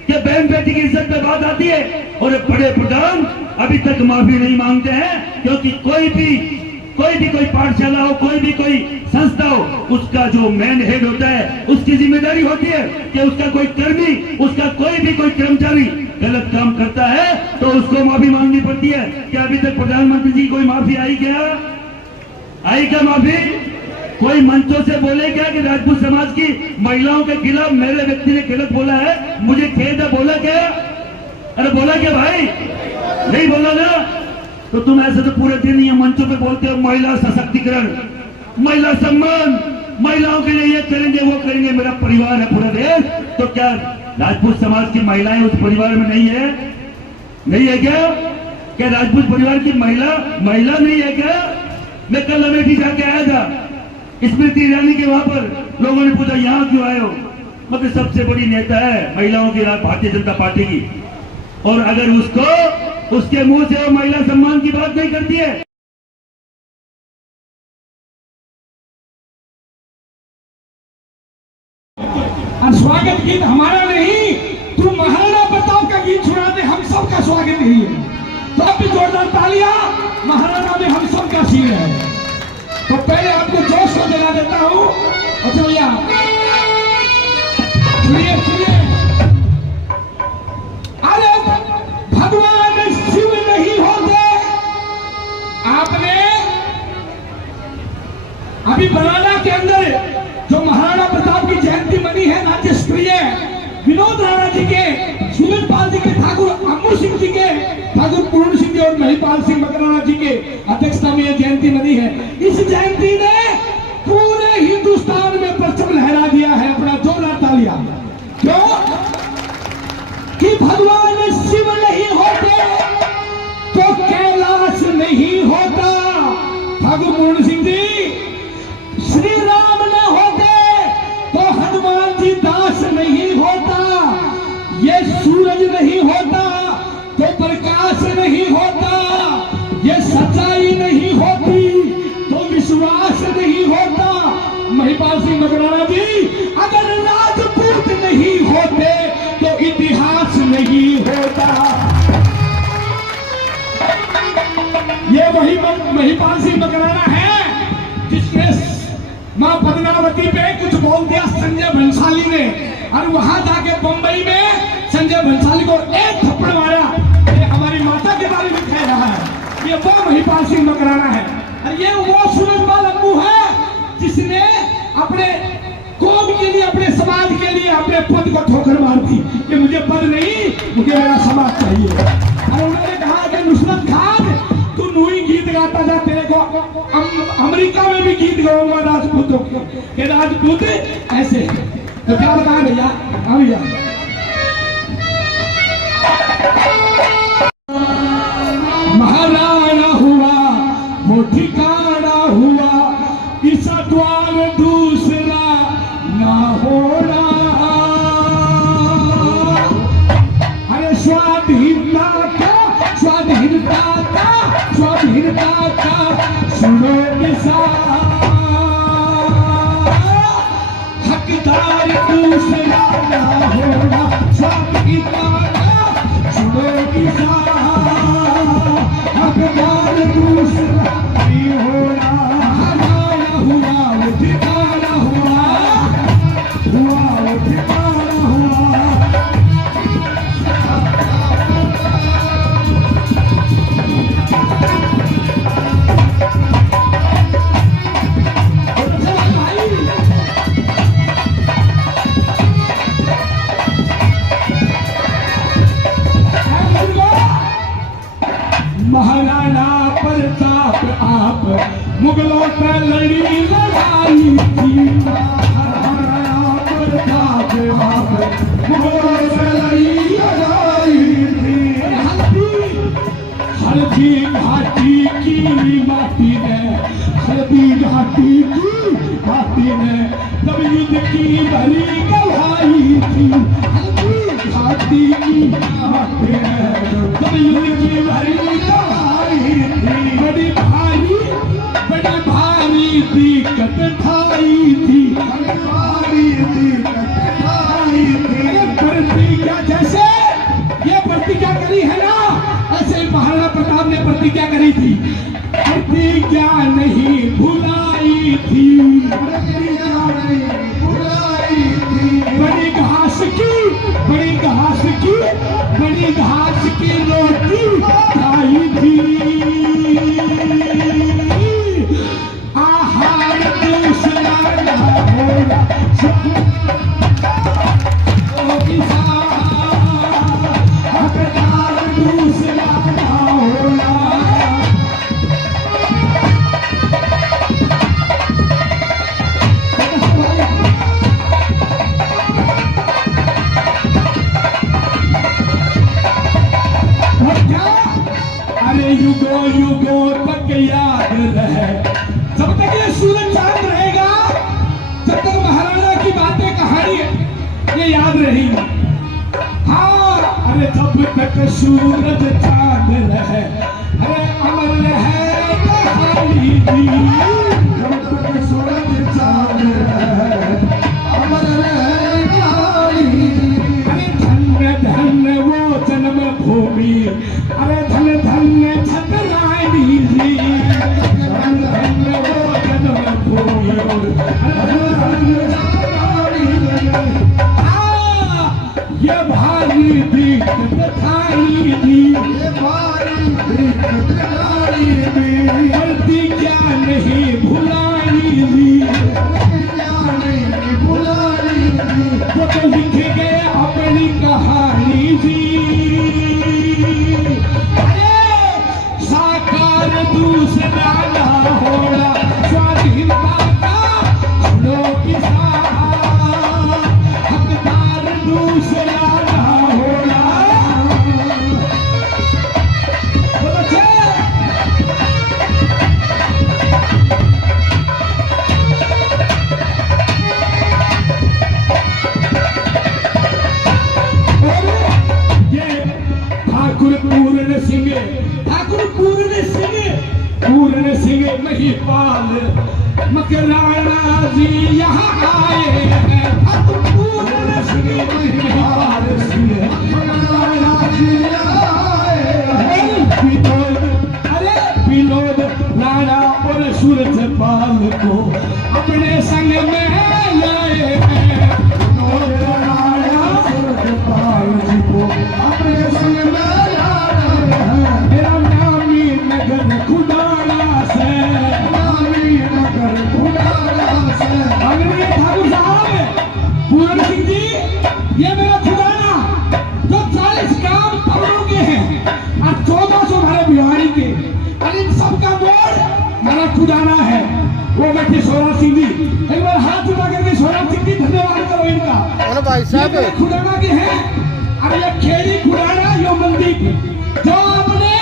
कि बहन बेटी की इज्जत पे बात आती है और बड़े प्रधान अभी तक माफी नहीं मांगते हैं, क्योंकि कोई भी कोई पाठशाला हो, कोई संस्था हो, उसका जो मेन हेड होता है उसकी जिम्मेदारी होती है कि उसका कोई कर्मी, उसका कोई कर्मचारी गलत काम करता है तो उसको माफी मांगनी पड़ती है। क्या अभी तक प्रधानमंत्री जी कोई माफी आई क्या माफी? कोई मंचों से बोले क्या कि राजपूत समाज की महिलाओं के खिलाफ मेरे व्यक्ति ने गलत बोला है, मुझे खेद है, बोला क्या? अरे बोला क्या भाई? नहीं बोला ना? तो तुम ऐसे तो पूरे दिन ये मंचों पे बोलते हो महिला सशक्तिकरण, महिला सम्मान, महिलाओं के लिए ये करेंगे वो करेंगे, मेरा परिवार है पूरा देश। तो क्या राजपूत समाज की महिलाएं उस परिवार में नहीं है क्या राजपूत परिवार की महिला नहीं है क्या? मैं कल अमेठी जाके आया था, स्मृति ईरानी के वहां पर लोगों ने पूछा यहाँ क्यों आए हो? मतलब सबसे बड़ी नेता है महिलाओं की भारतीय जनता पार्टी की, और अगर उसके मुंह से वो महिला सम्मान की बात नहीं करती है। और स्वागत गीत हमारा नहीं, तू महाराणा प्रताप का गीत सुना दे, हम सबका स्वागत यही है। तो अब भी जोरदार तालियां, महाराणा में हम सबका सीन है। तो पहले आपको जोश को दिला देता हूं। अच्छा भैया सुनिए, अरे भगवान शिव नहीं होते। आपने अभी बराना के अंदर जो महाराणा प्रताप की जयंती मनी है, राज्य स्तरीय विनोद राणा जी के, सूरजपाल जी के, ठाकुर अम्मू सिंह जी के, ठाकुर पूर्ण सिंह जी और महिपाल सिंह मकराना जी के अध्यक्षता में यह जयंती मनी है। इस जयंती ने पूरे हिंदुस्तान में परचम लहरा दिया है। अपना जोरदार तालियां। क्यों? कि भगवान शिव नहीं होते तो कैलाश नहीं होता। ठाकुर पूर्ण सिंह जी, श्री राम न होते तो हनुमान जी दास नहीं होता, ये सूरज नहीं होता तो प्रकाश नहीं होता, ये सच्चाई नहीं होती तो विश्वास नहीं होता। महिपाल सिंह मकराना जी, अगर राजपूत नहीं होते तो इतिहास नहीं होता। ये वही महिपाल सिंह मकराना है जिसने मां पद्मावती पे कुछ बोल दिया संजय भंसाली ने, और वहां जाके बंबई में संजय भंसाली को एक थप्पड़ मारा। ये हमारी माता के बारे में कह रहा है। ये वो महिपाल सिंह मकराना है, और ये वो सूरजपाल अम्मू है जिसने अपने कौम के लिए, अपने समाज के लिए अपने पद को ठोकर मार दी कि मुझे पद नहीं, मुझे मेरा समाज चाहिए। और उन्होंने कहा कि नुसरत खान, तू नूही गीत गाता था, तेरे को अमेरिका में भी गीत गाऊंगा राजपूतों के राजपूत ऐसे हैं। तो क्या बताएं भैया? भैया महाराणा हुआ वो ठिकाना हुआ, ईसा द्वार दूसरा ना होना। अरे स्वाधीनता का सुनो निशा, हकदार दूसरा ना होना। स्वाधीनता का सुनो निशा, हकदार दूसरा नहीं होना। हमारा हुआ वो ठिकाना हुआ वो ठिकाना हुआ। महाराणा प्रताप आप मुगलों पे लड़ी लड़ाई थी। महाराणा प्रताप आप मुगलों से लड़ी लड़ाई थी। हल्दी घाटी की माटी ने, हल्दी घाटी की माटी ने तब युद्ध की भरी गवाही थी। हल्दी घाटी की माटी ने लगाई थी, प्रतिज्ञा नहीं भुलाई थी, प्रतिज्ञा नहीं भुलाई थी। बड़ी घास की, बड़ी घास की, बड़ी घास की रोटी खाई थी, आहार दूसरा न होगा, हकदार दूसरा न होगा। अरे युगों युगों तक याद रहे, जब तक ये सूरज चांद रहेगा, जब तक महाराणा की बातें कहानी ये याद रहेगी। हाँ, अरे जब तक सूरज चांद रहे, अरे अमर रहे कहानी भी, जब तक सूरज चांद रहे, अमर रहे कहानी। अरे धन्य धन्य वो जन्म भूमि, अरे धन्य धन्य छतरानी जी, धन्य धन्य वो जन्म भूमि, अरे धन्य छतरानी जी। ये भारी दिक्कत थारी दी, ये भारी दिक्कत थारी दी, प्रतिज्ञा नहीं भुलाई दी, प्रतिज्ञा नहीं भुलाई दी। वो तो लिख गए अपनी कहानी जी, साकार दूसरा ना होगा, स्वाधीनता का सुनो किसान, हकदार दूसरा ना होगा। बोलो छे। ये ठाकुर पूर्ण सिंह, ठाकुर पूर्ण सिंह महिपाल मकराना जी यहाँ आए हैं। ठाकुर पूर्ण सिंह महिपाल सिंह मकराना जी आए हैं। अरे विनोद राणा और सूरजपाल को अपने संग में लाए हैं। विनोद राणा सूरजपाल जी को अपने संग में लाए हैं। मेरा नामी नगर खुदाना से, नामी नगर खुदाना से। आदरणीय ठाकुर साहब पूर्ण सिंह जी, ये मेरा खुदाना जो 40 गांव तवड़ों के हैं और 1400 हमारे बिहारी के, और इन सबका बोर्ड मेरा खुदाना है। वो बैठे सोना सिंह जी, एक बार हाथ उठा करके सोना सिंह जी धन्यवाद करो इनका। भाई साहब ये खुदाना के हैं। और ये खेड़ी खुदाना यो मंदिर जो आपने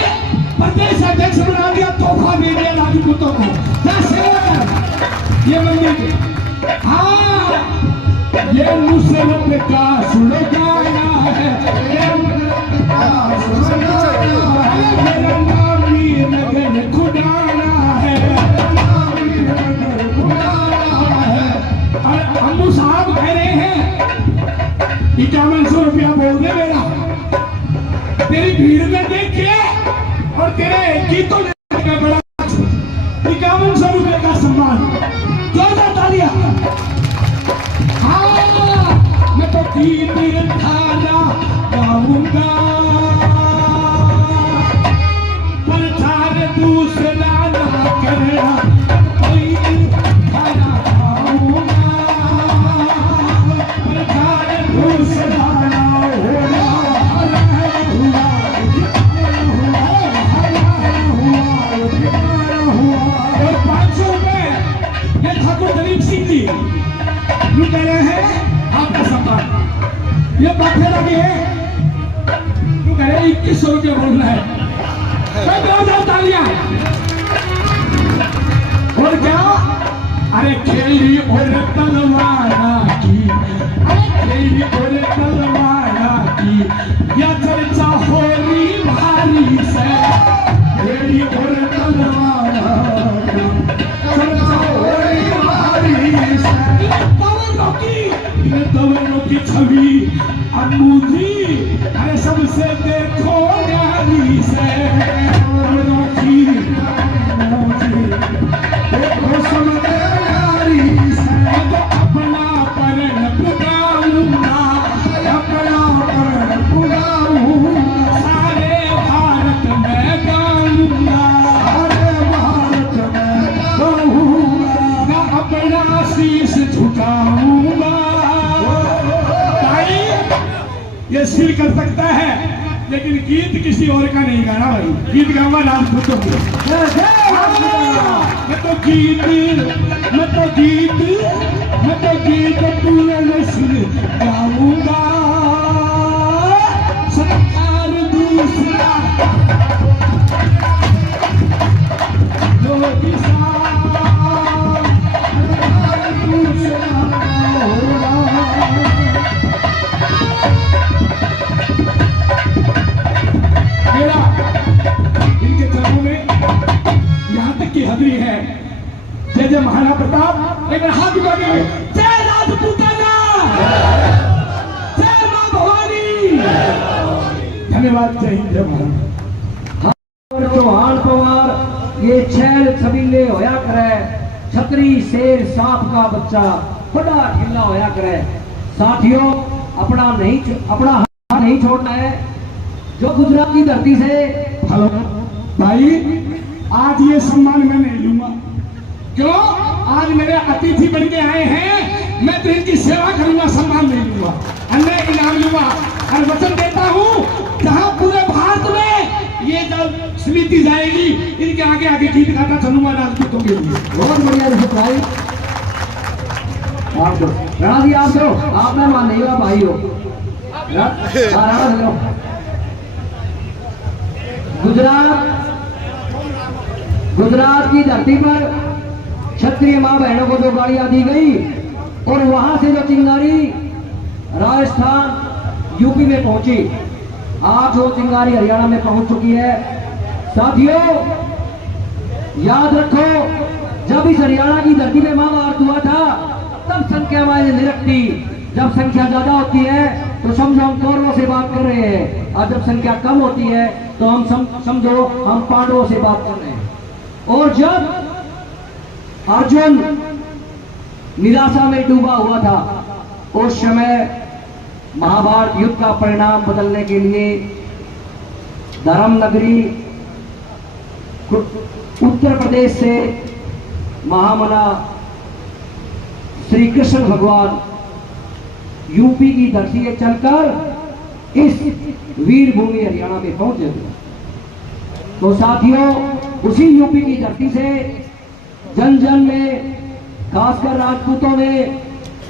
प्रदेश अध्यक्ष बना दिया, तोहफा दे दिया राजपूतों को, ये मंदिर। हाँ, ये नुसरत का सुलगाना है, ये नुसरत का सुलगाना है। मेरा नामी नगर खुदाना है, नामी नगर खुदाना है। और अम्मू साहब कह रहे हैं 5100 रुपया बोल दे मेरा, तेरी भीड़ में देख के और तेरे गीतों ने बड़ा 5100 रुपये का सम्मान। जोरदार तालियां। हाँ, मैं तो तीन थाना गाऊंगा, प्रचार दूसरा ना करना, कोई थाना गाऊंगा, प्रचार दूसरा ना होगा। और 500 रुपए ये ठाकुर दलीप सिंह जी कह रहे हैं आपका सम्मान। ये बातें लगे हैं, तू कह रहे 2100 रुपये बोल रहा है। तालियां। और क्या, अरे खेली और तलवारा की, अरे खेली और तलवारा की, या चर्चा हो रही भारी से। खेली और तलवारा की, चर्चा हो रही भारी से। इन तवरों की छवि अम्मू जी, अरे सबसे देखो न्यारी से। तवरों की हासिल कर सकता है, लेकिन गीत किसी और का नहीं गाना भाई, गीत गाऊंगा राजपूतों को। मैं तो गीत पूरे सुन गाऊंगा, सरकार दूसरा जो किसान दूसरा होगा। मेरा इनके चरणों में यहाँ तक की हाजिरी है। जय जय महाराणा प्रताप, एक बार हाथ उठा के जय राजपूताना, जय मां भवानी। धन्यवाद, जय हिंद, जय महाराज। चौहान पवार ये छैल छबीले होया करे, छतरी शेर सांप का बच्चा बड़ा ढीला होया करे। साथियों, अपना हाथ नहीं छोड़ना है। जो गुजरात की धरती से हेलो भाई, आज ये सम्मान मैं नहीं लूंगा। क्यों? आज मेरे अतिथि बन के आए हैं, मैं तो इनकी सेवा करूंगा, सम्मान नहीं लूंगा, अन्य इनाम लूंगा। और वचन देता हूँ, जहाँ पूरे भारत में ये जब समिति जाएगी, इनके आगे आगे गीत गाता चलूंगा राजपूतों के लिए। बहुत बढ़िया भाई, आप दो राणा जी, आप दो, आप ना मानेगा भाई हो। राणा लो, गुजरात की धरती पर क्षत्रिय मां बहनों को जो गाड़ियां दी गई और वहां से जो चिंगारी राजस्थान यूपी में पहुंची, आज वो चिंगारी हरियाणा में पहुंच चुकी है। साथियों, याद रखो, जब इस हरियाणा की धरती में महाभारत हुआ था, तब संख्या मायने नहीं रखती। जब संख्या ज्यादा होती है तो समझो हम कौरवों से बात कर रहे हैं, और जब संख्या कम होती है तो हम समझो हम पांडवों से बात कर रहे हैं। और जब अर्जुन निराशा में डूबा हुआ था, उस समय महाभारत युद्ध का परिणाम बदलने के लिए धर्म नगरी उत्तर प्रदेश से महामना श्री कृष्ण भगवान यूपी की धरती से चलकर इस वीर भूमि हरियाणा में पहुंचे थे। तो साथियों, उसी यूपी की धरती से जन जन में, खासकर राजपूतों ने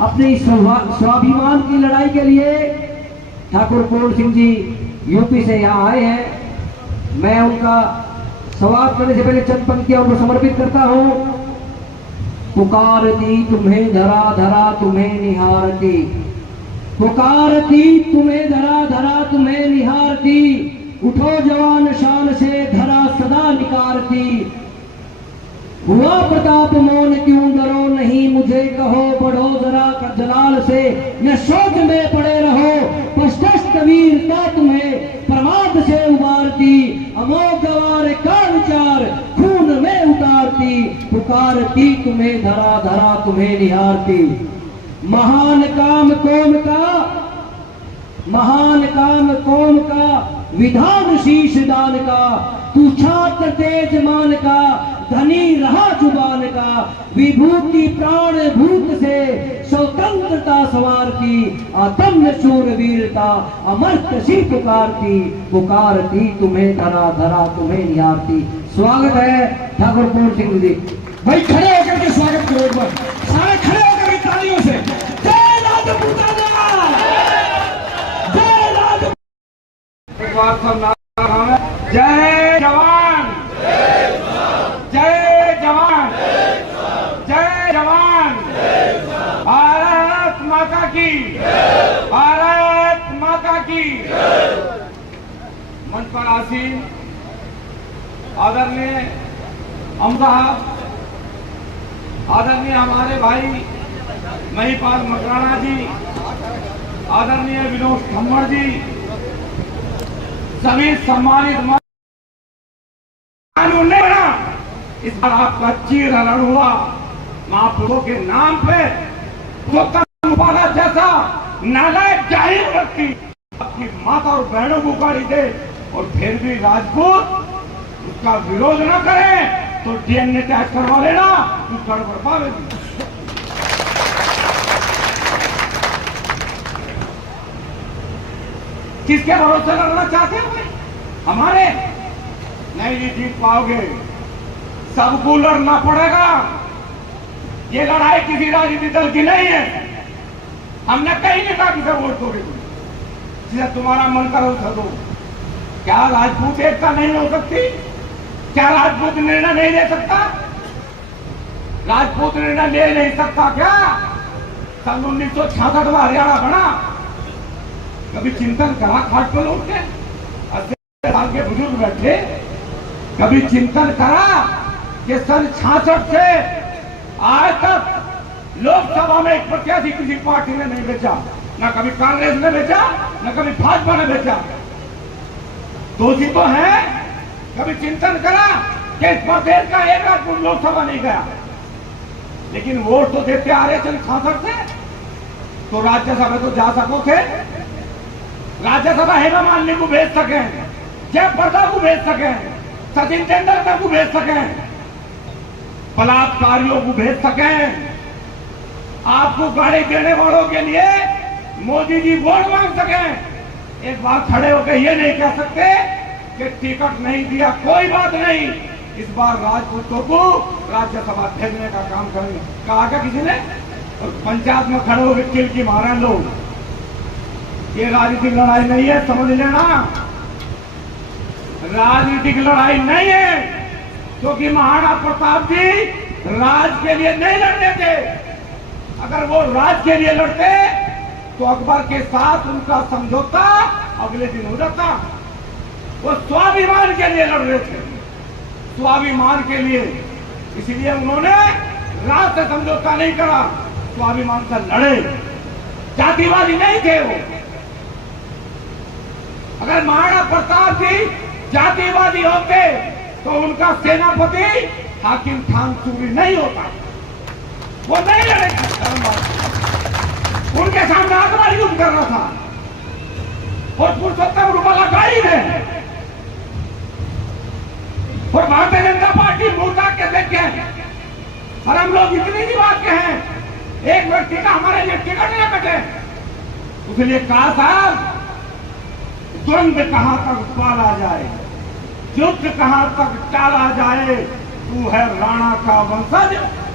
अपने स्वाभिमान की लड़ाई के लिए ठाकुर पूर्ण सिंह जी यूपी से यहाँ आए हैं। मैं उनका स्वागत करने से पहले चंद पंक्तियों को समर्पित करता हूँ। पुकारती तुम्हें धरा धरा तुम्हें निहारती, पुकारती तुम्हें धरा धरा तुम्हें निहारती, उठो जवान शान से धरा सदा निकारती। हुआ प्रताप मौन क्यों डरो नहीं मुझे कहो, बढ़ो जरा जलाल से न शोक में पड़े रहो, पश्चस्त वीरता तुम्हें प्रमाद से उबारती, अमोघ गवार का विचार खून में उतारती, पुकारती तुम्हें धरा धरा तुम्हें निहारती। महान काम कौम का विधान शीश दान का, तू छात्र तेज मान का धनी रहा जुबान का, विभूति प्राण भूत से स्वतंत्रता सवार की, आदम्य शूर वीरता अमर्त सी पुकारती, पुकारती तुम्हें धरा धरा तुम्हें निहारती। स्वागत है ठाकुर पूर्ण सिंह जी। भाई खड़े होकर के स्वागत करो, एक बार सारे खड़े होकर के तालियों से जय राजपूताना, जय राजपूताना। जय जवान, जय जवान, जय जवान। भारत माता की, भारत माता की। मंच पर आसीन आदरणीय हम साहब, आदरणीय हमारे भाई महिपाल मकराना जी, आदरणीय विनोद खम्मड़ जी, सभी सम्मानित इस बार आपका चीर हरण हुआ महापुरुषों के नाम पे। मुबारक जैसा नालायक जाहिर व्यक्ति अपनी माता और बहनों को गाड़ी दे और फिर भी राजपूत उसका विरोध न करे तो डीएनए टेस्ट करवा लेना, तू गड़बड़ पावेगी। किसके भरोसे लड़ना चाहते हो? हमारे नहीं जी, जीत पाओगे, सबको लड़ना पड़ेगा। ये लड़ाई किसी राजनीतिक दल की नहीं है। हमने कहीं नहीं कहा किसे वोट दोगे, जिसे तुम्हारा मन करो उसे दो। क्या राजपूत एकता नहीं हो सकती? क्या राजपूत निर्णय नहीं ले सकता? राजपूत निर्णय ले नहीं सकता क्या? सन 1966 में हरियाणा बना, कभी चिंतन करा खाट पर लोग के 80 साल के बुजुर्ग बैठे, कभी चिंतन करा कि सन 66 से आज तक लोकसभा में एक प्रत्याशी किसी पार्टी ने नहीं बेचा, ना कभी कांग्रेस ने बेचा, ना कभी भाजपा ने बेचा। दोषी तो है। कभी चिंतन करा कि इस प्रदेश का एक राजपूत लोकसभा नहीं गया, लेकिन वोट तो देते आ रहे सन 66 से, तो राज्यसभा तो जा सको थे। राज्यसभा हेमा मालिनी को भेज सके, जयप्रदा को भेज सके, सचिन तेंदुलकर को भेज सके, बलात्कारियों को भेज सके। आपको गाड़ी देने वालों के लिए मोदी जी वोट मांग सके। एक बार खड़े होकर ये नहीं कह सकते कि टिकट नहीं दिया, कोई बात नहीं, इस बार राजपूतों को राज्यसभा भेजने का काम करेंगे। कहा क्या किसी ने? और पंचायत में खड़े होकर किल की मारे लोग। ये राजनीतिक लड़ाई नहीं है, समझ लेना। राजनीतिक लड़ाई नहीं है, क्योंकि महाराणा प्रताप जी राज के लिए नहीं लड़ते थे। अगर वो राज के लिए लड़ते तो अकबर के साथ उनका समझौता अगले दिन हो जाता। वो स्वाभिमान के लिए लड़ रहे थे, स्वाभिमान के लिए। इसलिए उन्होंने राज से समझौता नहीं करा, स्वाभिमान से लड़े। जातिवादी नहीं थे वो। अगर महाराणा प्रताप जी जातिवादी होते तो उनका सेनापति हाकिम खान सूरी नहीं होता। वो नहीं लड़े, उनके सामने आत्मा युद्ध कर रहा था, और पुरुषोत्तम रूपाला गाड़ी में, और भारतीय जनता पार्टी मुर्दा के देखे। और हम लोग इतनी सी बात के हैं, एक व्यक्ति का हमारे लिए टिकट न कटे, उसने कहा साहब द्वंद्व कहां तक पाला जाए, युद्ध कहां तक टाला जाए, तू है राणा का वंशज,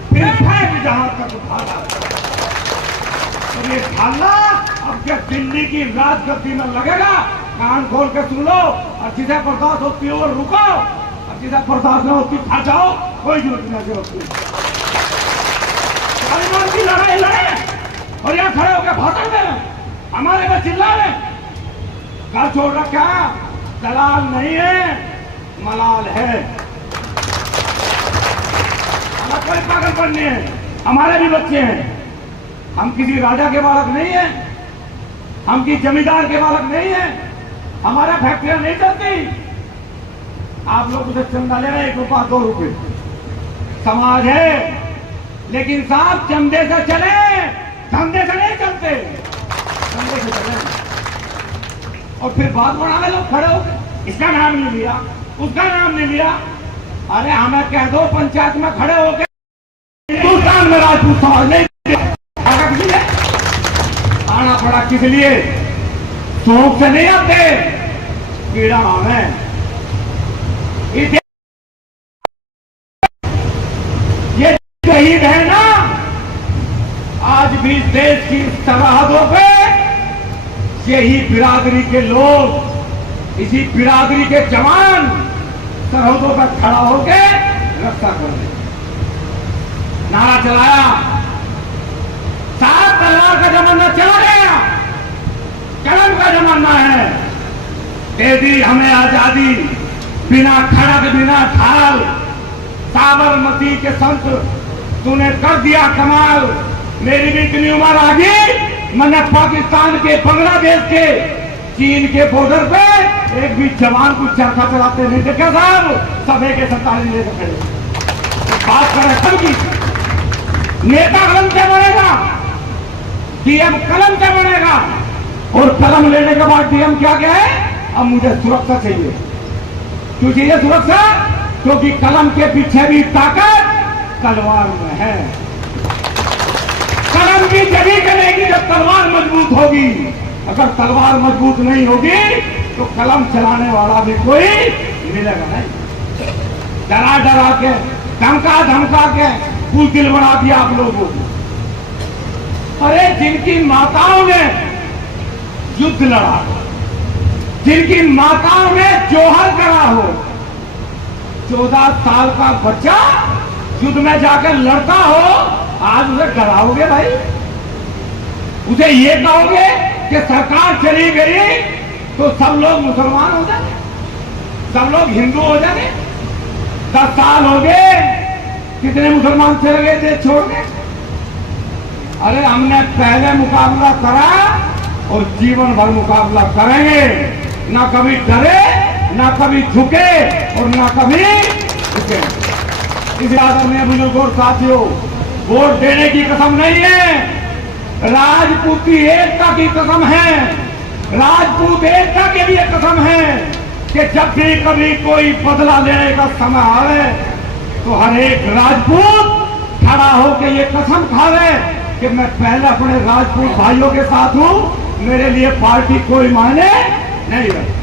फिर फेंक जहां तक भाला। तो ये भाला अब क्या दिल्ली की राजगद्दी में लगेगा? कान खोल के सुन लो, और जिसे बर्दाश्त होती है वो रुको, और जिसे बर्दाश्त न होती खा जाओ, कोई जरूरत नहीं होती। स्वाभिमान की लड़ाई लड़े और यहाँ खड़े होकर भाषण में हमारे में चिल्ला रहे। घर छोड़ रखा, दलाल नहीं है, मलाल है। हमारा कोई पागलपन नहीं है, हमारे भी बच्चे हैं। हम किसी राजा के बालक नहीं है, हम किसी जमींदार के बालक नहीं है, हमारा फैक्ट्रियां नहीं चलती। आप लोग उसे चंदा ले रहे, 1 रुपया 2 रुपए समाज है, लेकिन साहब चंदे से चले, धंधे से नहीं चलते, चंदे से चले। और फिर बात बढ़ावे लोग खड़े हो, इसका नाम नहीं लिया, उसका नाम नहीं लिया। अरे हमें कह दो पंचायत में खड़े होकर हिंदुस्तान में राजपूत समाज नहीं आना पड़ा। किस लिए? शौक से नहीं आते, कीड़ा हमें। ये शहीद है ना, आज भी देश की सरहदों पे यही बिरादरी के लोग, इसी बिरादरी के जवान सरहदों पर खड़ा होकर रक्षा कर रहे। नारा चलाया, सात तलवार का जमाना चला गया, कलम का जमाना है। दे दी हमें आजादी, बिना खड़ग बिना ढाल, साबरमती के संत तूने कर दिया कमाल। मेरी भी इतनी उम्र आ गई, मैंने पाकिस्तान के, बांग्लादेश के, चीन के बॉर्डर पे एक भी जवान को चरखा चलाते नहीं देखा साहब। सब एक 47 लेकर खड़े। बात करें सबकी, नेता कलम से बनेगा, डीएम कलम से बनेगा, और कलम लेने के बाद डीएम क्या कहे? अब मुझे सुरक्षा चाहिए। क्यों चाहिए सुरक्षा? क्योंकि कलम के पीछे भी ताकत तलवार में है। कलम भी जभी चलेगी जब तलवार मजबूत होगी। अगर तलवार मजबूत नहीं होगी तो कलम चलाने वाला भी कोई मिलेगा नहीं। डरा डरा के, धमका धमका के कुल दिल बना दिया आप लोगों को। अरे जिनकी माताओं ने युद्ध लड़ा, जिनकी माताओं ने जोहर करा हो, 14 साल का बच्चा युद्ध में जाकर लड़ता हो, आज उसे डराओगे भाई? उसे ये कहोगे कि सरकार चली गई तो सब लोग मुसलमान हो जाए, सब लोग हिंदू हो जाए? 10 साल हो गए, कितने मुसलमान चले गए थे छोड़ के? अरे हमने पहले मुकाबला करा और जीवन भर मुकाबला करेंगे, ना कभी डरे, ना कभी झुके और ना कभी झुके। इस आदरणीय बुजुर्गों और साथियों, वोट देने की कसम नहीं है, राजपूती एकता की कसम है, राजपूत एकता के लिए कसम है कि जब भी कभी कोई बदला लेने का समय आवे तो हर एक राजपूत खड़ा होकर ये कसम खावे कि मैं पहले अपने राजपूत भाइयों के साथ हूं, मेरे लिए पार्टी कोई मायने नहीं रखती।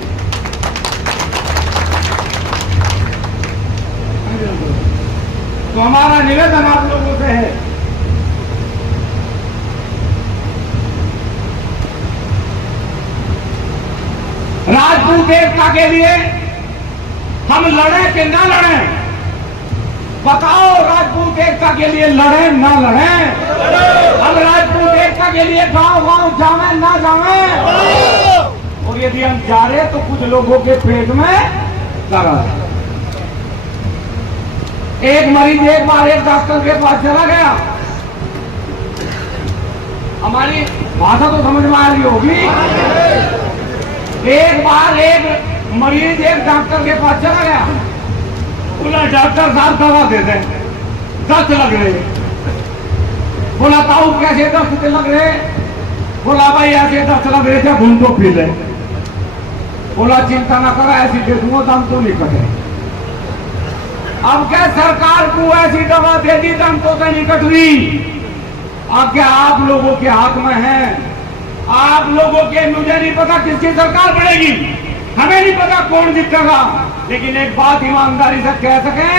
तो हमारा निवेदन आप लोगों से है, राजपूत एकता के लिए हम लड़े कि ना लड़े? बताओ, राजपूत एकता के लिए लड़े ना लड़े? हम राजपूत एकता के लिए गांव गांव जावे ना जावे? और यदि हम जा रहे तो कुछ लोगों के पेट में दर्द। एक मरीज एक बार एक डॉक्टर के पास चला गया, हमारी भाषा तो समझ में आ रही होगी। एक बार एक मरीज एक डॉक्टर के पास चला गया, बोला डॉक्टर साहब दवा दे दें, दस्त लग रहे। बोला ताऊ कैसे दस्त लग रहे? बोला भाई ऐसे दस्त लग रहे थे, घूमतो फिर ले। बोला चिंता ना करो, ऐसी दे दूंगा, दम तो नहीं कटे। अब क्या सरकार को ऐसी दवा दे दी, दम तो नहीं कट रही। अब क्या आप लोगों के हाथ में है, आप लोगों के, मुझे नहीं पता किसकी सरकार बढ़ेगी, हमें नहीं पता कौन जीतेगा, लेकिन एक बात ईमानदारी से कह सके,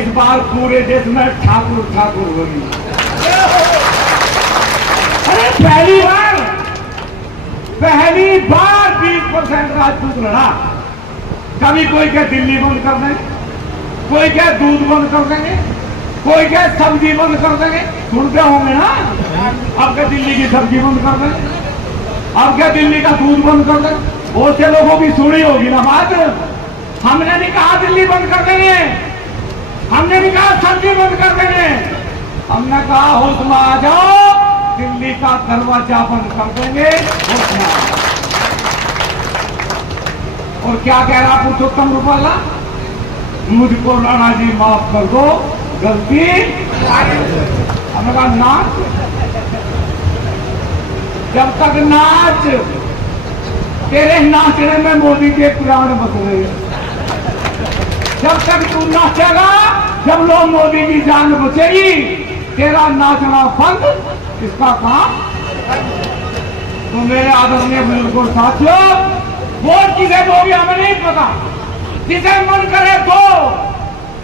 इस बार पूरे देश में ठाकुर ठाकुर होगी। अरे पहली बार 20% राजपूत लड़ा। कभी कोई क्या दिल्ली बंद कर देंगे, कोई क्या दूध बंद कर देंगे, कोई क्या सब्जी बंद कर देंगे, सुनते होंगे ना? अब क्या दिल्ली की सब्जी बंद कर देंगे, अब क्या दिल्ली का दूध बंद कर देंगे? बहुत से लोगों की सुनी होगी ना बात। हमने नहीं कहा दिल्ली बंद कर देंगे, हमने नहीं कहा सब्जी बंद कर देंगे, हमने कहा होश में आ जाओ, दिल्ली का दरवाजा बंद कर देंगे, होश में आ जाओ। और क्या कह रहा पुरुषोत्तम रूपाला? मुझको राणा जी माफ कर दो, गलती। हमने कहा नाच, जब तक नाच, तेरे नाचने में मोदी के प्राण बच रहे हैं। जब तक तू नाचेगा, जब लोग मोदी की जान बचेगी, तेरा नाचना बंद, इसका काम। तो मेरे आदरणीय बुजुर्गों साथियों, वोट किसे दोगे हमें नहीं पता, जिसे मन करे दो,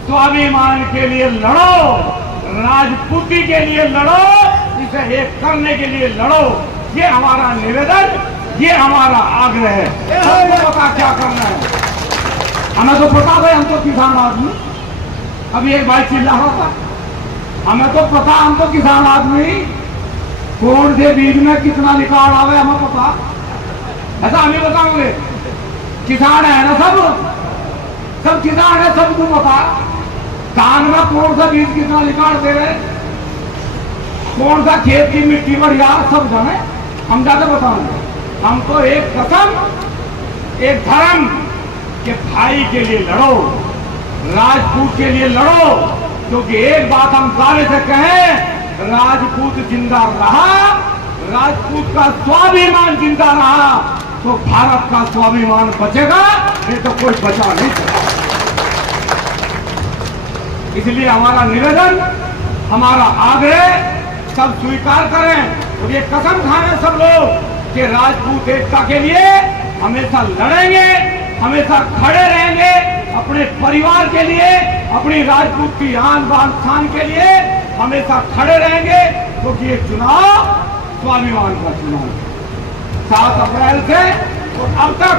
स्वाभिमान के लिए लड़ो, राजपूती के लिए लड़ो, इसे एक करने के लिए लड़ो। ये हमारा निवेदन, ये हमारा आग्रह है। सबको पता क्या करना है, हमें तो पता भाई, हम तो किसान आदमी। अभी एक भाई चिल्ला रहा था, हमें तो पता, हम तो किसान आदमी, कौन से बीज में कितना निकाल आवे हमें पता, ऐसा हमें बताओगे? किसान है ना, सब किसान है, सबको पता। धान में कौन सा बीज कितना निकाल दे रहे, कौन सा खेत की मिट्टी बढ़िया, सब जाने, हम ज्यादा बताओगे। हम तो एक कसम, एक धर्म के भाई के लिए लड़ो, राजपूत के लिए लड़ो, क्योंकि एक बात हम दावे से कहें, राजपूत जिंदा रहा, राजपूत का स्वाभिमान जिंदा रहा, तो भारत का स्वाभिमान बचेगा, नहीं तो कोई बचा नहीं सकता। इसलिए हमारा निवेदन, हमारा आग्रह सब स्वीकार करें और ये कसम खाएं सब लोग कि राजपूत एकता के लिए हमेशा लड़ेंगे, हमेशा खड़े रहेंगे, अपने परिवार के लिए, अपनी राजपूत की आन बान शान के लिए हमेशा खड़े रहेंगे, क्योंकि ये चुनाव स्वाभिमान का चुनाव 7 अप्रैल से और अब तक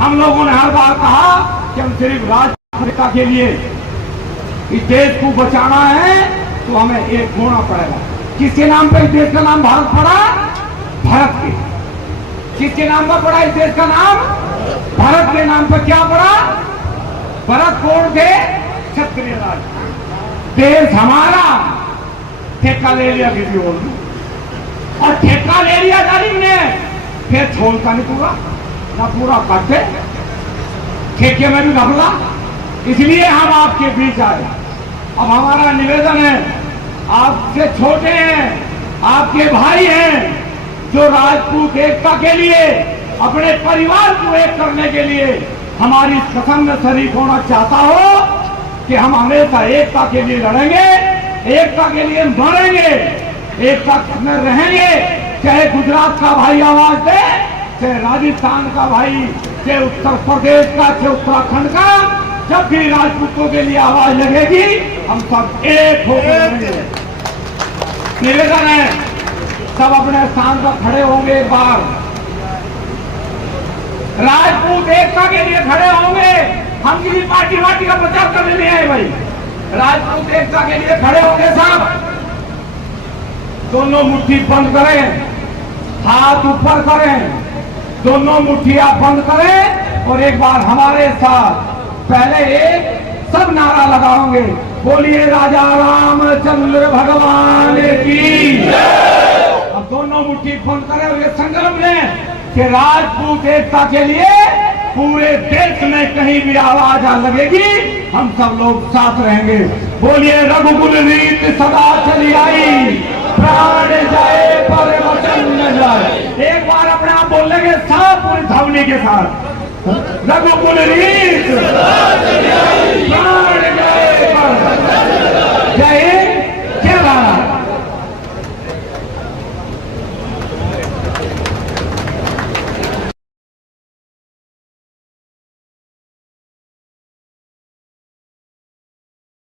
हम लोगों ने हर बार कहा कि हम सिर्फ राजपूत के लिए इस देश को बचाना है तो हमें एक होना पड़ेगा। किसके नाम पर इस देश का नाम भारत पड़ा? भारत के। किसके नाम पर पड़ा इस देश का नाम? भारत के नाम पर क्या पड़ा? भरत कौन थे? क्षत्रिय राज। देश हमारा, ठेका ले लिया किसी और ने, और ठेका ले लिया जालिम ने, फिर छोड़ता नहीं पूरा ना पूरा करते, ठेके में भी घपला। इसलिए हम आपके बीच आए। अब हमारा निवेदन है, आपसे छोटे हैं, आपके भाई हैं, जो राजपूत एकता के लिए, अपने परिवार को एक करने के लिए हमारी कसम में शरीक होना चाहता हो कि हम हमेशा एकता के लिए लड़ेंगे, एकता के लिए मरेंगे, एकता में रहेंगे। चाहे गुजरात का भाई आवाज दे, चाहे राजस्थान का भाई, चाहे उत्तर प्रदेश का, चाहे उत्तराखंड का, जब भी राजपूतों के लिए आवाज लगेगी हम सब एक होकर रहेंगे। निवेदन है, सब अपने स्थान पर खड़े होंगे, एक बार राजपूत एकता के लिए खड़े होंगे। हम किसी पार्टी का प्रचार करने नहीं आए भाई, राजपूत एकता के लिए खड़े होंगे साहब। दोनों मुट्ठी बंद करें, हाथ ऊपर करें, दोनों मुट्ठियां बंद करें और एक बार हमारे साथ पहले एक सब नारा लगाओगे, बोलिए राजा रामचंद्र भगवान की। अब दोनों मुट्ठी बंद करें और ये संकल्प लें कि राजपूत एकता के लिए पूरे देश में कहीं भी आवाज लगेगी हम सब लोग साथ रहेंगे। बोलिए रघुकुल रीत सदा चली आई, प्राण जाए पर वचन न जाए। एक बार अपने आप बोल लेंगे साथ पूरी ध्वनि के साथ, रघुकुल रीत प्राण जाए पर जय